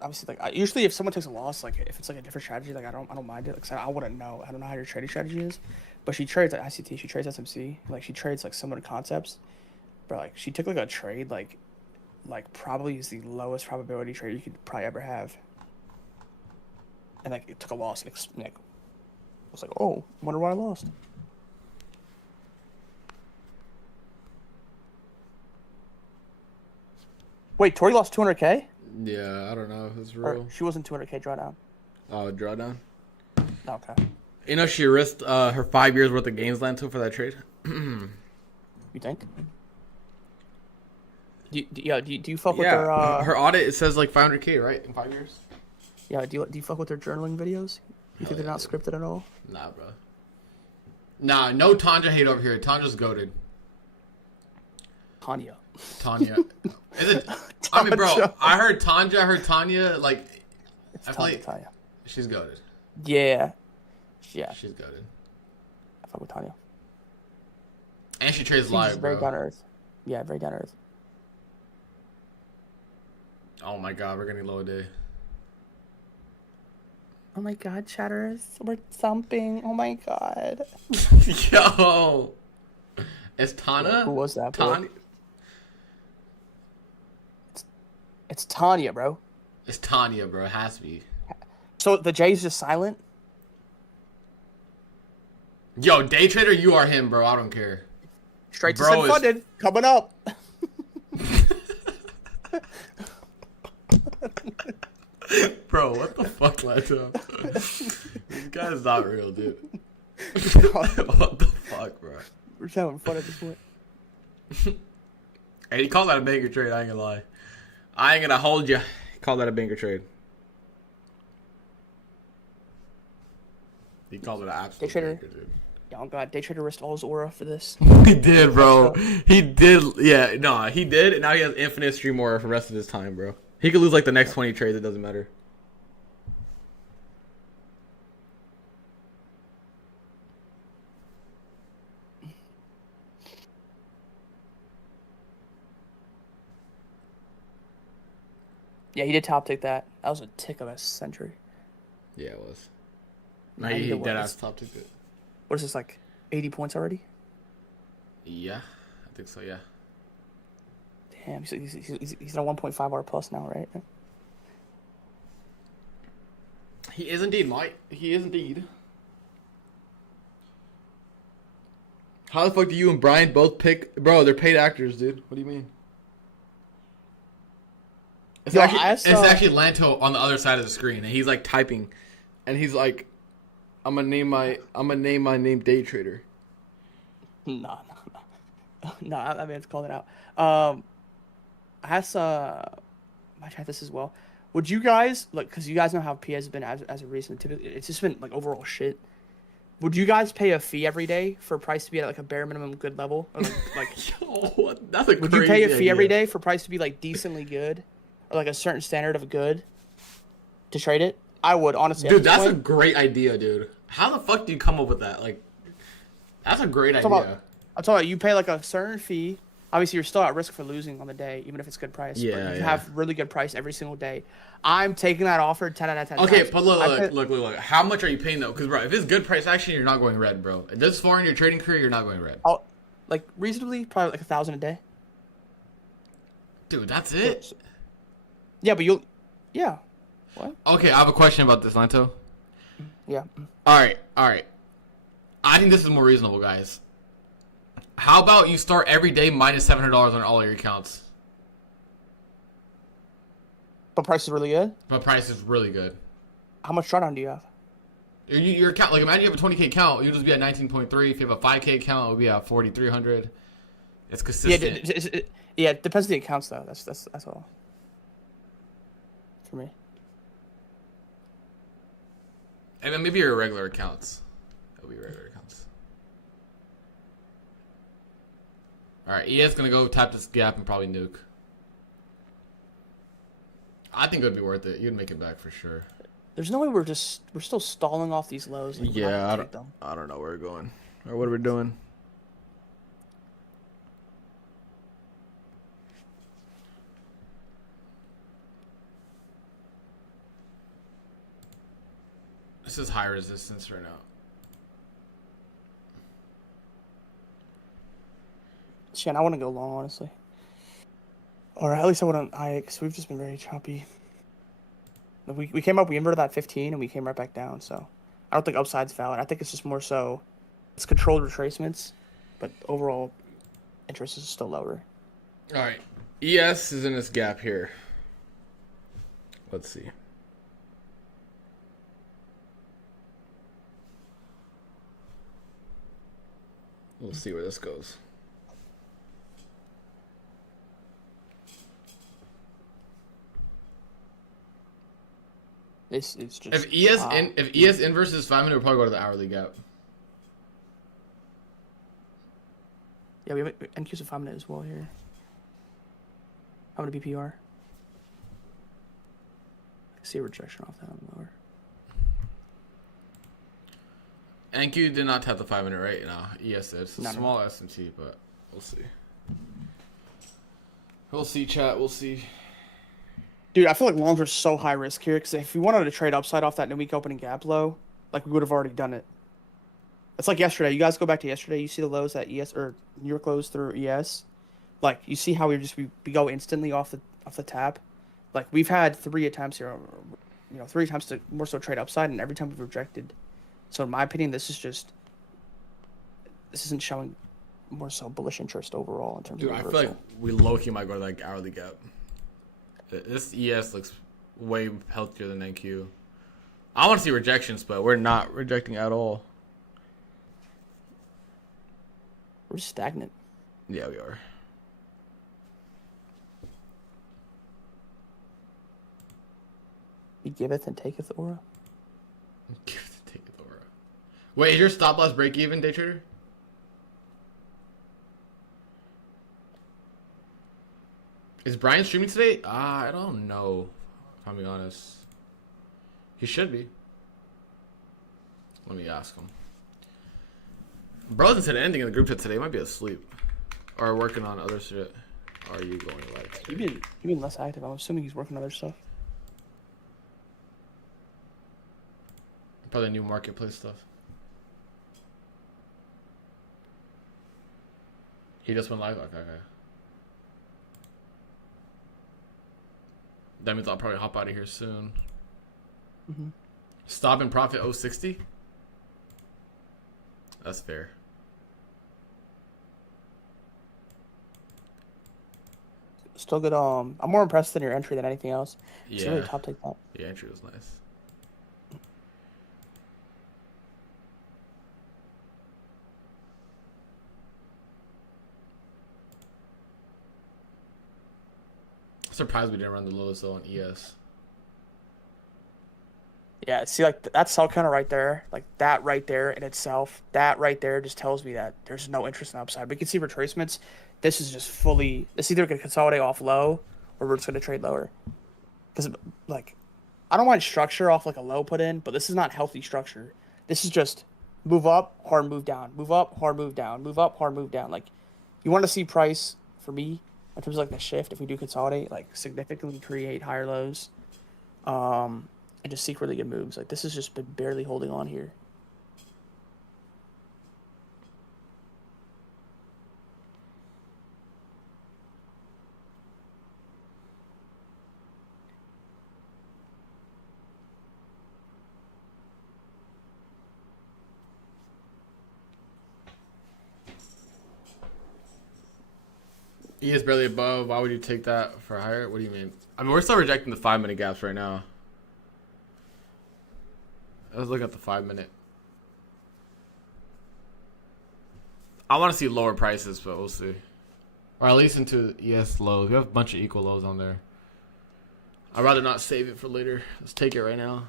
obviously, like, usually if someone takes a loss, like, if it's like a different strategy, like, I don't mind it. Like, I wouldn't know. I don't know how your trading strategy is, but she trades like ICT, she trades SMC, like, she trades like similar concepts, but like, she took like a trade, like probably is the lowest probability trade you could probably ever have, and like, it took a loss, and like, I was like, oh, wonder why I lost. Wait, Tori lost 200K? Yeah, I don't know if it's real. Or she wasn't 200K drawdown. Oh, drawdown? Okay. You know she risked her 5 years worth of gains Lanto for that trade? You think? Do you fuck with her? Her audit, it says like 500K, right? In 5 years? Yeah, do you fuck with their journaling videos? You think they're not scripted at all? Nah, bro. Nah, no Tanja hate over here. Tanja's goated. Tanya. Is it? I mean, bro, I heard Tanja, I heard Tanya, like, It's I feel like Tanya. she's goated. Yeah. She's goated. I fuck with Tanya. And she trades She's live, very bro. down to earth. Yeah, very down to earth. Oh my god, we're getting low a day. Oh my god, chatters. We're thumping. Oh my god. Yo! It's Tana? Who was that, bro? Tanya? It's Tanya, bro. It's Tanya, bro. It has to be. So the J's just silent? Yo, day trader, you are him, bro. I don't care. Straight to Bro send is- funded. Coming up. Bro, what the fuck, Lato? This guy's not real, dude. What the fuck, bro? We're just having fun at this point. Hey, you call that a banger trade, I ain't gonna lie. I ain't gonna hold you. Call that a banger trade. He called it an absolute Day trader. banger, dude. Oh god, day trader risked all his aura for this. He did, bro. He did. Yeah, no, he did. And now he has infinite stream aura for the rest of his time, bro. He could lose like the next 20 trades. It doesn't matter. Yeah, he did top tick that. That was a tick of a century. Yeah, it was. No, Yeah, he it dead was. ass top ticked it. What is this, like 80 points already? Yeah, I think so. Yeah. Damn, he's at a 1.5 R plus now, right? He is indeed, Mike. He is indeed. How the fuck do you and Brian both pick? Bro, they're paid actors, dude. What do you mean? It's, Yo, actually, I it's saw- actually Lanto on the other side of the screen, and he's like typing, and he's like, "I'm gonna name my name Day Trader." Nah. Nah, that man's calling it out. I saw. I tried this as well. Would you guys look? Because you guys know how PA has been as of recent. Typically, it's just been like overall shit. Would you guys pay a fee every day for price to be at like a bare minimum good level? Or like Yo, what? That's a would crazy you pay a fee idea. every day for price to be like decently good, or like a certain standard of good to trade it? I would honestly. Dude, that's a great idea, dude. How the fuck do you come up with that? Like, that's a great idea. I'm talking about you pay like a certain fee. Obviously, you're still at risk for losing on the day, even if it's good price. Yeah, but you yeah. have really good price every single day. I'm taking that offer 10 out of 10 Okay, times. but look. How much are you paying though? Because bro, if it's good price action, you're not going red, bro. This far in your trading career, you're not going red. I'll, like reasonably, probably like 1,000 a day. Dude, that's it. Yeah, but you'll. Yeah. What? Okay, I have a question about this, Lanto. Yeah. All right. I think this is more reasonable, guys. How about you start every day minus $700 on all your accounts? But price is really good. But price is really good. How much drawdown do you have? Your account, like imagine you have a 20K account, you'll just be at 19.3. If you have a 5K account, it'll be at 4,300. It's consistent. Yeah, it depends on the accounts though. That's all. For me. And then maybe your regular accounts. It'll be regular accounts. Alright, ES gonna go tap this gap and probably nuke. I think it would be worth it. You'd make it back for sure. There's no way we're still stalling off these lows. Like Yeah, I don't know where we're going. Or what are we doing? This is high resistance right now. Shit, I want to go long, honestly. Or at least I want to IX, because we've just been very choppy. We came up, we inverted that 15, and we came right back down, so I don't think upside's valid. I think it's just more so it's controlled retracements, but overall interest is still lower. All right. ES is in this gap here. Let's see. We'll see where this goes. It's just if ES inverse is 500, we'll probably go to the hourly gap. Yeah, we have NQ's a 5 minute as well here. How many BPR? I see a rejection off that on the lower. NQ did not tap the 5 minute right now. ES did. It's a No. small SMT, but we'll see. We'll see, chat. We'll see. Dude, I feel like longs are so high risk here because if we wanted to trade upside off that new week opening gap low, like we would have already done it. It's like yesterday. You guys go back to yesterday. You see the lows at ES or New York lows through ES. Like you see how we go instantly off the tap. Like we've had 3 attempts here, 3 attempts to more so trade upside, and every time we've rejected. So in my opinion, this isn't showing more so bullish interest overall in terms of reversal. I feel like we low-key might go to like hourly gap. This ES looks way healthier than NQ. I want to see rejections, but we're not rejecting at all. We're just stagnant. Yeah, we are. He giveth and taketh aura. Giveth and taketh aura. Wait, is your stop loss break even, day trader? Is Brian streaming today? I don't know, if I'm being honest. He should be. Let me ask him. Bro hasn't said anything in the group chat today. He might be asleep. Or working on other shit. Are you going live today? You've been less active. I'm assuming he's working on other stuff. Probably new marketplace stuff. He just went live? Okay. That means I'll probably hop out of here soon. Mm-hmm. Stop and profit 060? That's fair. Still good. I'm more impressed than your entry than anything else. It's Yeah. really top take that. Yeah, entry was nice. Surprised we didn't run the lowest though on ES. Yeah, see, like that sell counter right there, like that right there in itself, that right there just tells me that there's no interest in upside. We can see retracements. This is just fully. It's either gonna consolidate off low, or we're just gonna trade lower. Because like, I don't mind structure off like a low put in, but this is not healthy structure. This is just move up, hard move down, move up, hard move down, move up, hard move down. Like, you want to see price for me in terms of like the shift. If we do consolidate, like significantly create higher lows, and just seek really good moves. Like this has just been barely holding on here. E is barely above. Why would you take that for higher? What do you mean? I mean, we're still rejecting the 5-minute gaps right now. Let's look at the 5-minute. I want to see lower prices, but we'll see. Or at least into ES lows. We have a bunch of equal lows on there. I'd rather not save it for later. Let's take it right now.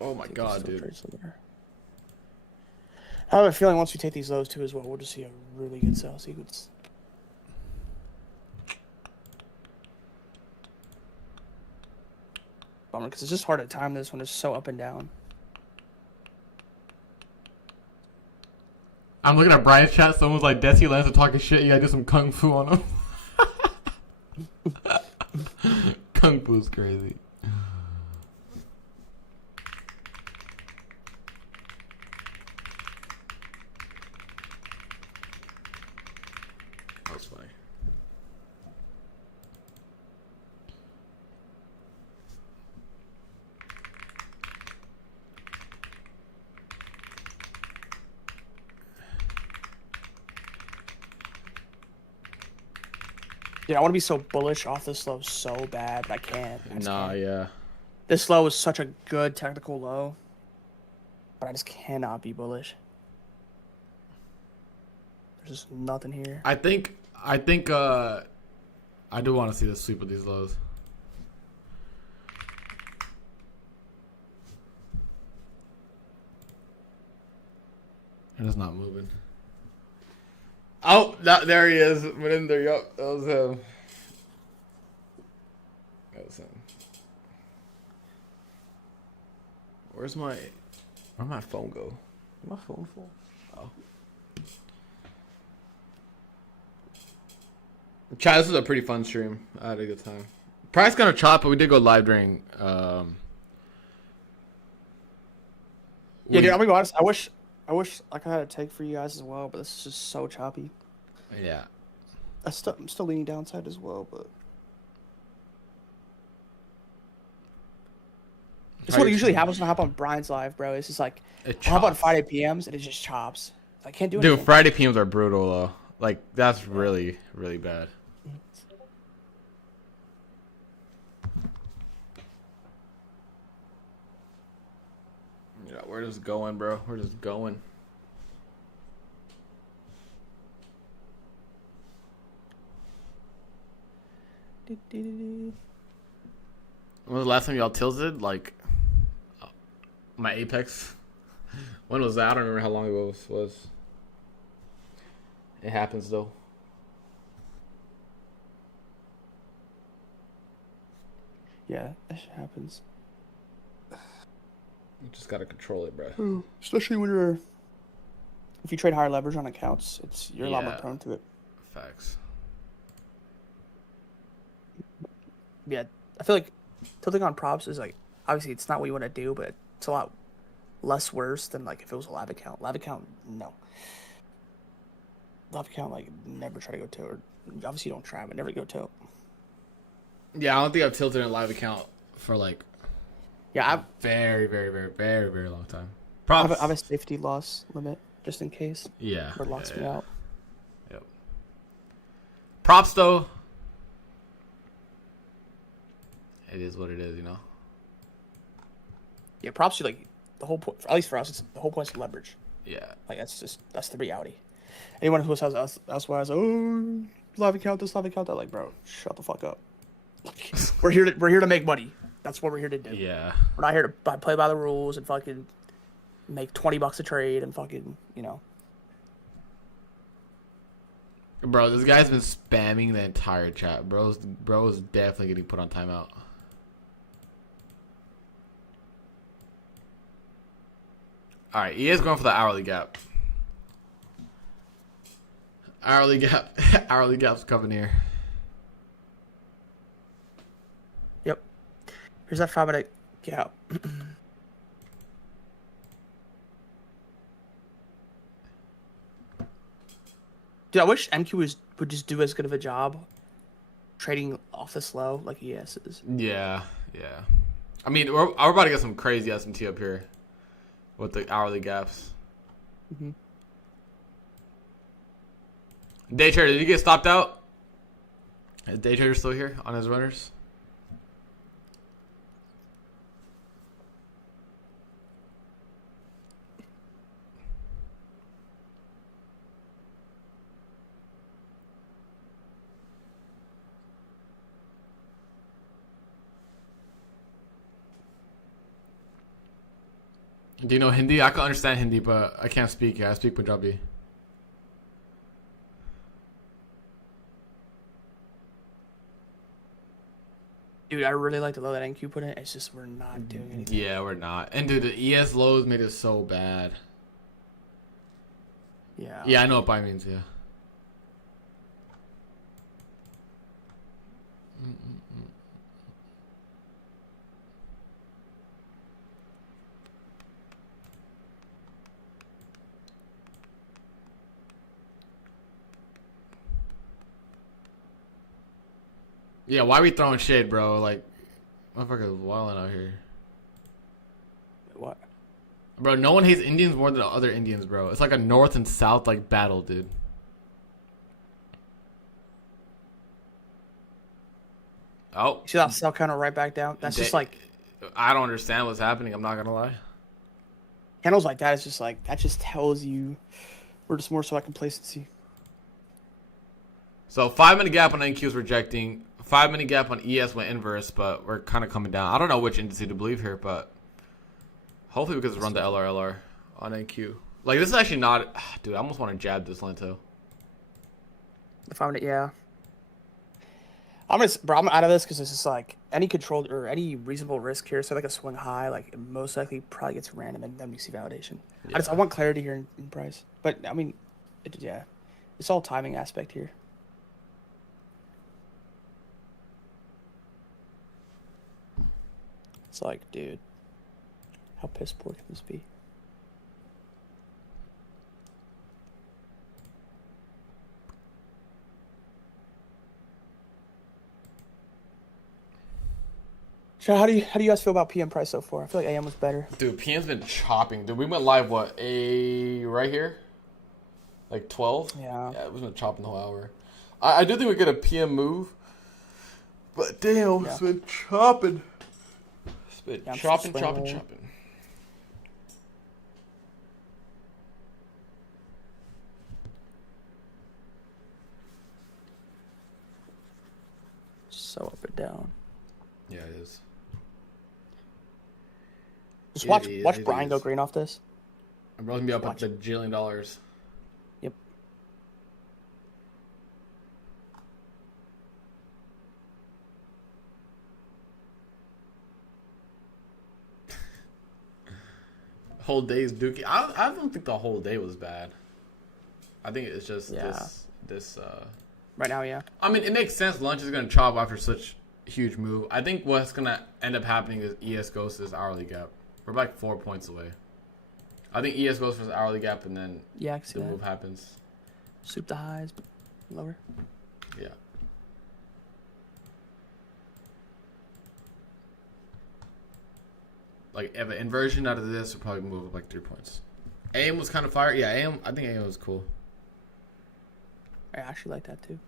Oh my god, dude. I have a feeling once we take these lows too as well, we'll just see a really good sell sequence. Bummer, because it's just hard to time this when it's so up and down. I'm looking at Brian's chat. Someone's like, Desi Lancer talking shit. You gotta do some kung fu on him. Kung fu's crazy. That was funny. Dude, I want to be so bullish off this low so bad, but I can't. Yeah. This low is such a good technical low, but I just cannot be bullish. There's just nothing here. I think I do want to see the sweep of these lows. And it's not moving. Oh, there he is. Went in there. Yup, that was him. Where's my phone go? Where'd my phone fall? Oh. Chat, this was a pretty fun stream. I had a good time. Price gonna chop, but we did go live during. Yeah, dude, I'm gonna be honest. I wish like I had a take for you guys as well, but this is just so choppy. Yeah. I'm still leaning downside as well, but it's what usually happens when I hop on Brian's live, bro. It's just like I hop on Friday PMs and it just chops. I can't do anything. Dude, Friday PMs are brutal though. Like that's really, really bad. Yeah, we're just going, bro. We're just going. When was the last time y'all tilted? Like my Apex. When was that? I don't remember how long ago it was. It happens though. Yeah, that shit happens. You just gotta control it, bro. Especially when if you trade higher leverage on accounts, you're a lot more prone to it. Facts. Yeah, I feel like tilting on props is like obviously it's not what you want to do, but it's a lot less worse than like if it was a lab account. Lab account, no. Lab account, like never try to go tilt, or obviously you don't try, but never go tilt. Yeah, I don't think I've tilted in a live account for like very, very, very, very, very long time. I have a safety loss limit just in case. Yeah. Or it locks me out. Yep. Props though. It is what it is, you know. Yeah, props. Like the whole point, at least for us, it's the whole point is leverage. Yeah. Like that's the reality. Anyone who says that's why I say, oh, live account this, live account that, like, bro, shut the fuck up. we're here to make money. That's what we're here to do. Yeah. We're not here to play by the rules and fucking make $20 a trade and fucking, you know. Bro, this guy's been spamming the entire chat. Bro is definitely getting put on timeout. Alright, he is going for the hourly gap. Hourly gap's coming here. Yep. Here's that 5-minute gap. Dude, I wish MQ would just do as good of a job trading off this low like ES is. Yeah. I mean, we're about to get some crazy SMT up here with the hourly gaps. Mm-hmm. Day trader, did he get stopped out? Is day trader still here on his runners? Do you know Hindi? I can understand Hindi, but I can't speak it. I speak Punjabi. Dude, I really like the low that NQ put in. It's just we're not doing anything. Yeah, we're not. And dude, the ES lows made it so bad. Yeah. Yeah, I know what buy means, yeah. Yeah, why are we throwing shade, bro? Like, motherfuckers wilding out here. What? Bro, no one hates Indians more than other Indians, bro. It's like a north and south like battle, dude. Oh. See that sell counter right back down? That's just like I don't understand what's happening. I'm not gonna lie. candles like that. It's just like that just tells you we're just more so like complacency. So 5-minute gap on NQ is rejecting. 5-minute gap on ES went inverse, but we're kind of coming down. I don't know which indice to believe here, but hopefully we can just run the LRLR on NQ. Like, this is actually not... Dude, I almost want to jab this Lento. The 5-minute, yeah. I'm out of this because it's just like any controlled or any reasonable risk here. So like a swing high, like it most likely probably gets random, and then we see validation. Yeah. I want clarity here in price, but I mean, yeah, it's all timing aspect here. It's like, dude, how piss poor can this be? How do you guys feel about PM price so far? I feel like AM was better. Dude, PM's been chopping. Dude, we went live, what, right here? Like 12? Yeah. Yeah, we've been chopping the whole hour. I do think we get a PM move. But damn, Yeah. It's been chopping. It's been Yeah, chopping. So up and down. Yeah, it is. Just It watch is. Brian go green off this. I'm rolling me up Watch. a bajillion dollars. Yep. Whole day's dookie. I don't think the whole day was bad. I think it's just this. Right now, yeah. I mean, it makes sense. Lunch is gonna chop after such a huge move. I think what's gonna end up happening is ES goes to this hourly gap. We're like 4 points away. I think ES goes for this hourly gap, and then Yeah, I can see the that. move happens. Soup the highs, but lower. Yeah. Like, if an inversion out of this would probably move up like 3 points. AM was kind of fire. Yeah, AM. I think AM was cool. I actually like that too.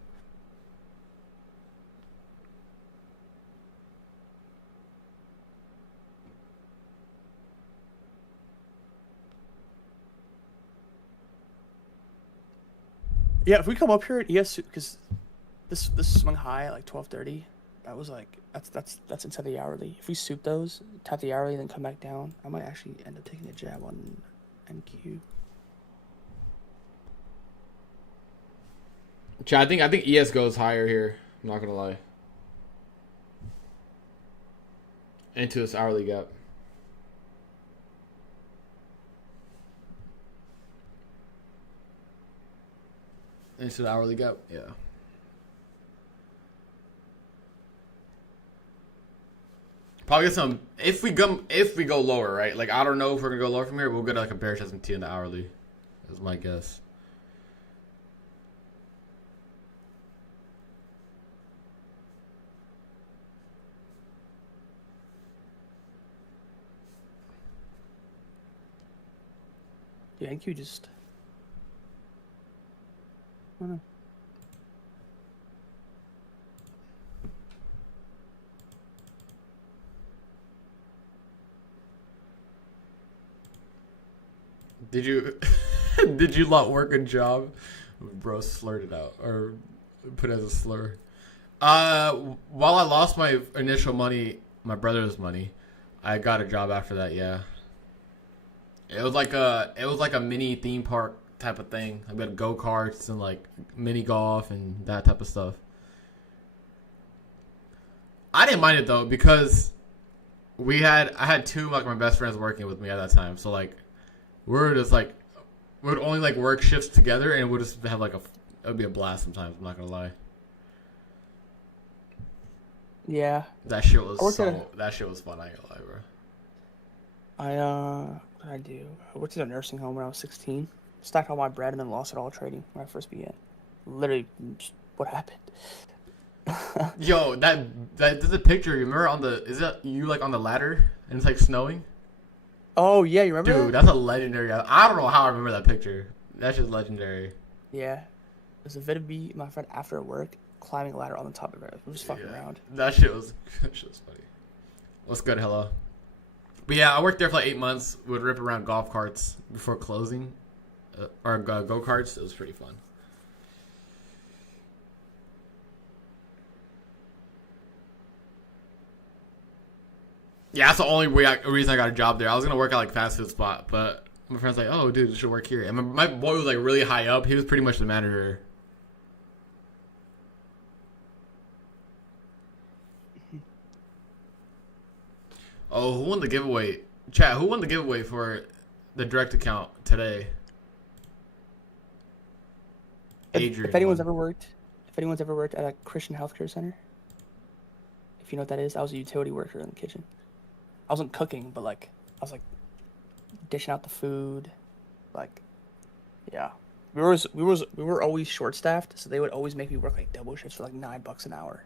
Yeah, if we come up here at ES, because this swung high at like 12:30, that was like that's inside the hourly. If we soup those, tap the hourly, then come back down, I might actually end up taking a jab on NQ. I think ES goes higher here. I'm not gonna lie. Into this hourly gap. Into the hourly gap. Yeah. Probably get some if we go lower, right? Like, I don't know if we're gonna go lower from here. We'll get like a bearish S&T in the hourly. Is my guess. Yeah, NQ just. I don't know. Did you did you lot work a job? Bro slurred it out or put it as a slur. While I lost my initial money, my brother's money, I got a job after that. Yeah, it was like a mini theme park type of thing. I got go karts and like mini golf and that type of stuff. I didn't mind it though because I had two like my best friends working with me at that time. So like we're just like we would only like work shifts together and we'd just have like it would be a blast sometimes. I'm not gonna lie. Yeah. That shit was that shit was fun. I ain't gonna lie, bro. What did I do? I worked at a nursing home when I was 16. Stacked all my bread and then lost it all trading when I first began. Literally, just what happened? Yo, there's a picture. You remember is that you like on the ladder and it's like snowing? Oh yeah, you remember? Dude, that's a legendary. I don't know how I remember that picture. That's just legendary. Yeah, there's a vid of me and my friend after work climbing a ladder on the top of it. We were just fucking around. That shit was funny. What's good, hello? But yeah, I worked there for like 8 months. We would rip around golf carts before closing, or go karts. It was pretty fun. Yeah, that's the only reason I got a job there. I was gonna work at like fast food spot, but my friend's like, "Oh, dude, you should work here." And my boy was like really high up. He was pretty much the manager. Oh, who won the giveaway? Chat, who won the giveaway for the direct account today? Adrian. If anyone's ever worked at a Christian healthcare center, if you know what that is, I was a utility worker in the kitchen. I wasn't cooking, but like I was like dishing out the food, like yeah. We were always short staffed, so they would always make me work like double shifts for like $9 an hour.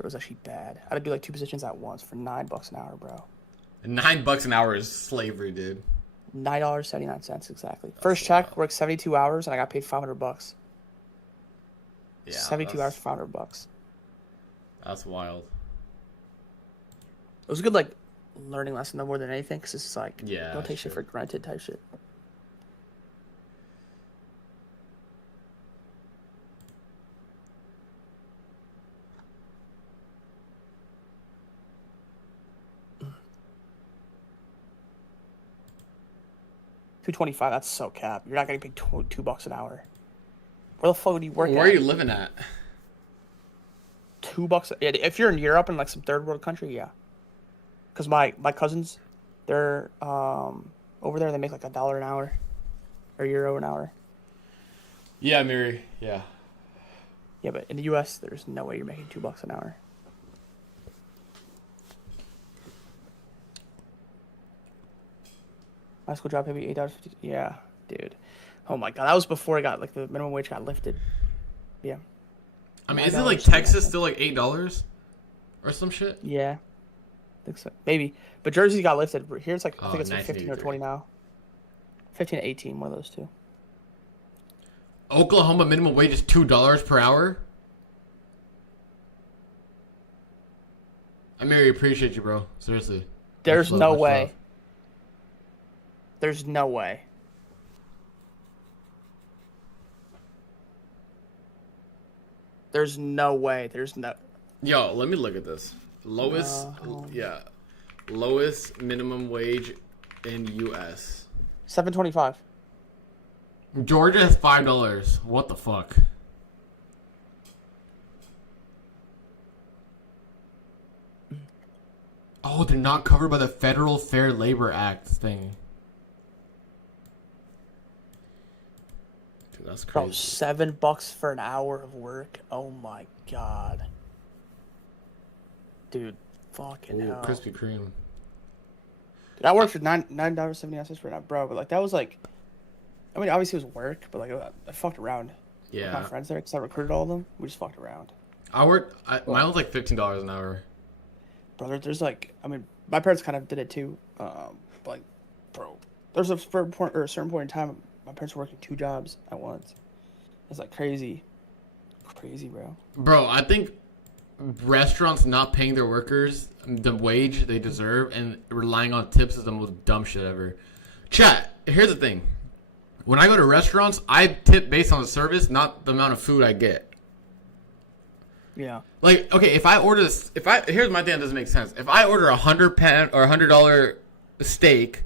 It was actually bad. I had to do like 2 positions at once for $9 an hour, bro. $9 an hour is slavery, dude. $9.79 exactly. First check, worked 72 hours, and I got paid $500. Yeah, 72 hours for $500. That's wild. It was a good like learning lesson though, more than anything, because it's like don't take shit for granted type shit. $2.25. That's so cap. You're not getting paid $2 an hour. Where the fuck would you work? Where are you living at? $2. Yeah, if you're in Europe and like some third world country, yeah. Because my cousins, they're over there. They make like $1 an hour, or euro an hour. Yeah, Miri. Yeah. Yeah, but in the U.S., there's no way you're making $2 an hour. High school job maybe $8.50. Yeah, dude. Oh my god, that was before I got like the minimum wage got lifted. Yeah. I mean, isn't like Texas still like $8 or some shit? Yeah, I think so. Maybe, but Jersey got lifted. Here it's like I think it's like 15 or 1983. 20 now. 15 to 18, one of those two. Oklahoma minimum wage is $2 per hour. I Mary, appreciate you, bro. Seriously. There's no way. There's no way. There's no way. There's no. Yo, let me look at this. Lowest minimum wage in U.S. $7.25. Georgia has $5. What the fuck? Oh, they're not covered by the Federal Fair Labor Act thing. Dude, that's crazy. Bro, $7 for an hour of work. Oh my god. Dude, fucking hell. Krispy Kreme. Dude, I worked for $9.79 for an hour, bro. But like that was like, I mean, obviously it was work, but like I fucked around. Yeah. With my friends there, because I recruited all of them. We just fucked around. Mine was like $15 an hour. Brother, there's like, I mean, my parents kind of did it too. But like, bro, there's a certain point in time, my parents were working 2 jobs at once. It's like crazy, bro. Bro, I think restaurants not paying their workers the wage they deserve and relying on tips is the most dumb shit ever. Chat, here's the thing. When I go to restaurants, I tip based on the service, not the amount of food I get. Yeah. Like, okay, if I order this, here's my thing that doesn't make sense. If I order £100 or $100 steak,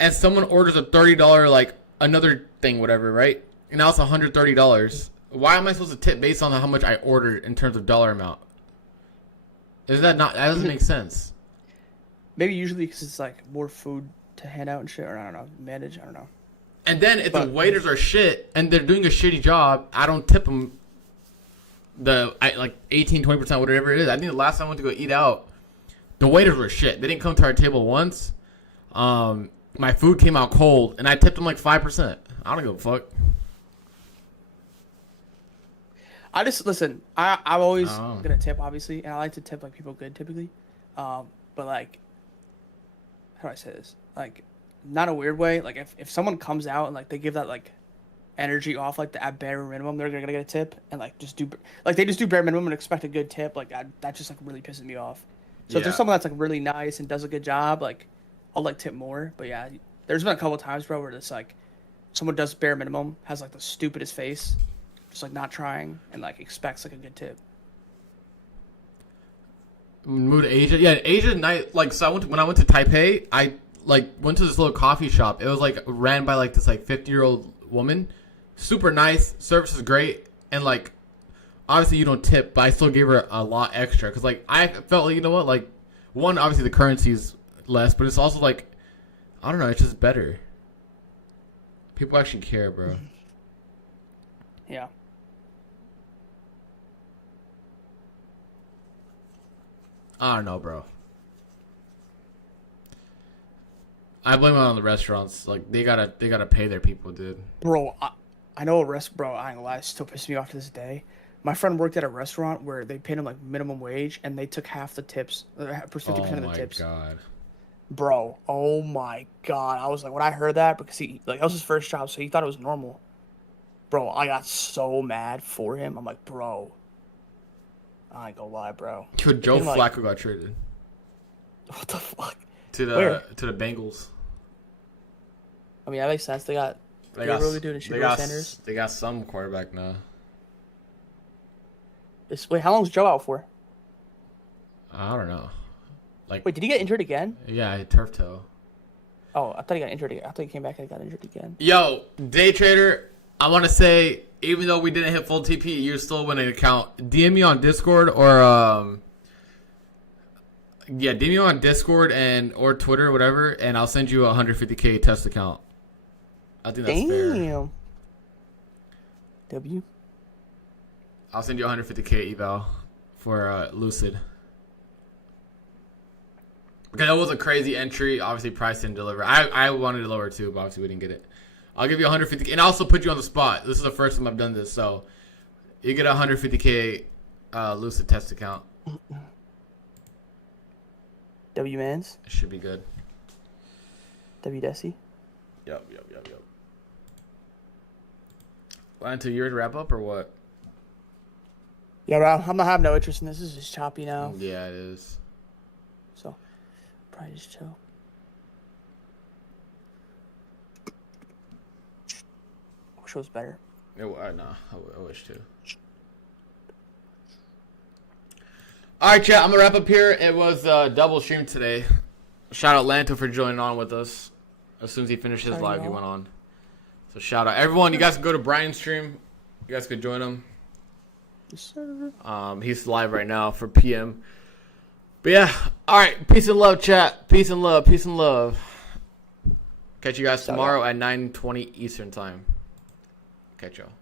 and someone orders a $30 like another thing, whatever, right? And now it's $130. Why am I supposed to tip based on how much I ordered in terms of dollar amount? Is that not? That doesn't make sense. Maybe usually because it's like more food to hand out and shit, or I don't know, manage. I don't know. And then if the waiters are shit and they're doing a shitty job, I don't tip them like 18, 20%, whatever it is. I think the last time I went to go eat out, the waiters were shit. They didn't come to our table once. My food came out cold, and I tipped them like 5%. I don't give a fuck. I just listen. I'm always gonna tip, obviously, and I like to tip like people good typically. But like, how do I say this? Like, not a weird way. Like if someone comes out and like they give that like energy off like the at bare minimum, they're gonna get a tip, and like just do like they just do bare minimum and expect a good tip. Like that just like really pisses me off. So if there's someone that's like really nice and does a good job, like I'll like tip more. But yeah, there's been a couple of times, bro, where it's like someone does bare minimum, has like the stupidest face, just like not trying, and like expects like a good tip. Move to Asia. Yeah, Asia night. Like, so when I went to Taipei, I like went to this little coffee shop. It was like ran by like this like 50-year-old woman, super nice, service is great, and like obviously you don't tip, but I still gave her a lot extra because like I felt like, you know what, like one, obviously the currency's less, but it's also like I don't know, it's just better. People actually care, bro. Yeah. I don't know, bro. I blame it on the restaurants. Like they gotta pay their people, dude. Bro, I know bro, I ain't gonna lie, it still pisses me off to this day. My friend worked at a restaurant where they paid him like minimum wage and they took half the tips, 50% of the tips. Oh my god. Bro, oh my god. I was like, when I heard that, because he like that was his first job, so he thought it was normal. Bro, I got so mad for him. I'm like, bro, I ain't gonna lie, bro. Dude, Joe Flacco got traded. What the fuck? To the Bengals. I mean, that makes sense. They got really doing Sanders. They got some quarterback now. Wait, how long's Joe out for? I don't know. Like, wait, did he get injured again? Yeah, turf toe. Oh, I thought he got injured again. I thought he came back and got injured again. Yo, day trader, I want to say, even though we didn't hit full TP, you still win an account. DM me on Discord or DM me on Discord or Twitter, whatever, and I'll send you a 150K test account. I think that's fair. Damn. W. I'll send you a 150K eval for Lucid. Okay, that was a crazy entry. Obviously, price didn't deliver. I wanted to lower too, but obviously we didn't get it. I'll give you 150K, and I'll also put you on the spot. This is the first time I've done this, so you get a 150K Lucid test account. W Mans. It should be good. W Desi. Yep. Until you're to wrap up or what? Yeah, bro, I'm not having no interest in this. This is just choppy now. Yeah, it is. So, probably just chill. Wish it was better. No, I wish to. All right, chat. I'm gonna wrap up here. It was double stream today. Shout out Lanto for joining on with us. As soon as he finished his live, he went on. So shout out everyone. You guys can go to Brian's stream. You guys could join him. Yes, sir. He's live right now for PM. But yeah, all right. Peace and love, chat. Peace and love. Peace and love. Catch you guys tomorrow at 9:20 Eastern time. Catch y'all.